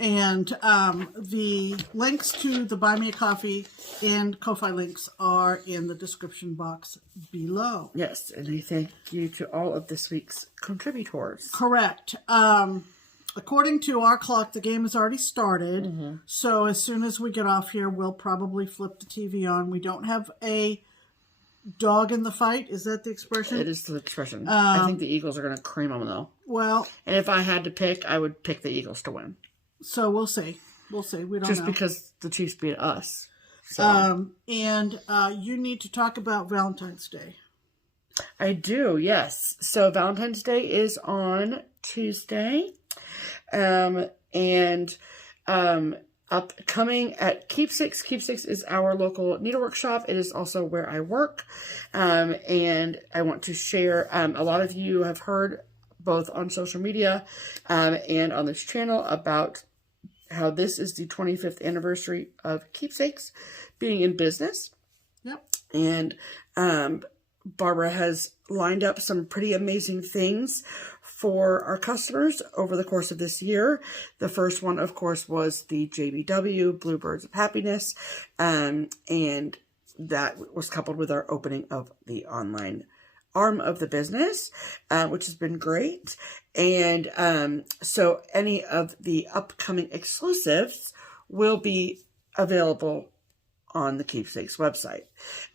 And the links to the Buy Me a Coffee and Ko-Fi links are in the description box below. Yes, and I thank you to all of this week's contributors. Correct. According to our clock, the game has already started. So as soon as we get off here, we'll probably flip the TV on. We don't have a dog in the fight. Is that the expression? It is the expression. I think the Eagles are going to cream them, though. Well. And if I had to pick, I would pick the Eagles to win. So we'll see. We'll see. We don't know. Just because the Chiefs beat us. So. And you need to talk about Valentine's Day. I do, yes. So Valentine's Day is on Tuesday. Upcoming at Keepsakes. Keepsakes is our local needlework shop. It is also where I work. And I want to share, a lot of you have heard both on social media and on this channel about how this is the 25th anniversary of Keepsakes being in business. Yep. And Barbara has lined up some pretty amazing things for our customers over the course of this year. The first one, of course, was the JBW, Bluebirds of Happiness, and that was coupled with our opening of the online arm of the business, which has been great. And so any of the upcoming exclusives will be available on the Keepsakes website.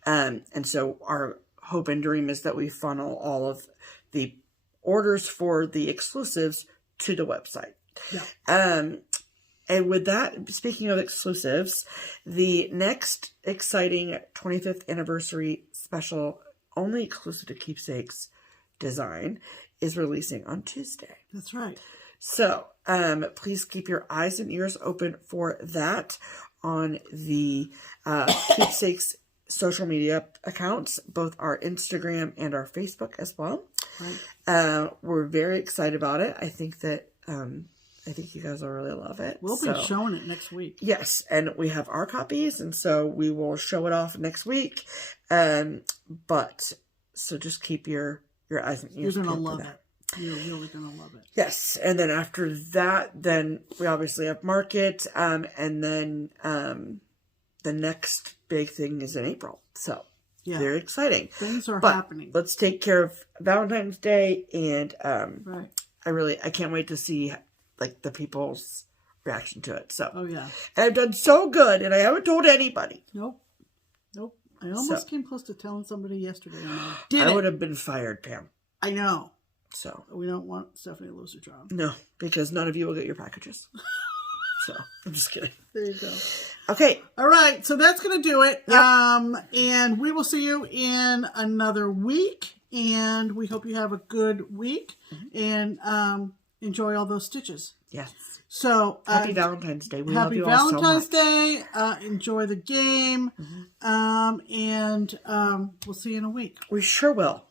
And so our hope and dream is that we funnel all of the orders for the exclusives to the website. Yeah. And with that, speaking of exclusives, the next exciting 25th anniversary special, only exclusive to Keepsakes design, is releasing on Tuesday. That's right. So please keep your eyes and ears open for that on the Keepsakes social media accounts, both our Instagram and our Facebook as well. Right. We're very excited about it. I think that I think you guys will really love it. We'll be showing it next week. Yes, and we have our copies, and so we will show it off next week. But so just keep your eyes and ears. You're gonna love it. You're really gonna love it. Yes, and then after that, then we obviously have Market, and then the next big thing is in April. So very exciting. Things are happening. Let's take care of Valentine's Day, and right. I can't wait to see like the people's reaction to it. So and I've done so good, and I haven't told anybody. Nope. I almost came close to telling somebody yesterday, and I would have been fired, Pam. I know. So we don't want Stephanie to lose her job. No, because none of you will get your packages. So I'm just kidding. There you go. Okay. All right. So that's going to do it. Yep. And we will see you in another week. And we hope you have a good week and enjoy all those stitches. Yes. So happy Valentine's Day. We love happy you Valentine's all so Day. Enjoy the game. And we'll see you in a week. We sure will.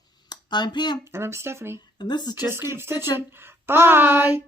I'm Pam. And I'm Stephanie. And this is Just Keep Stitching. Bye.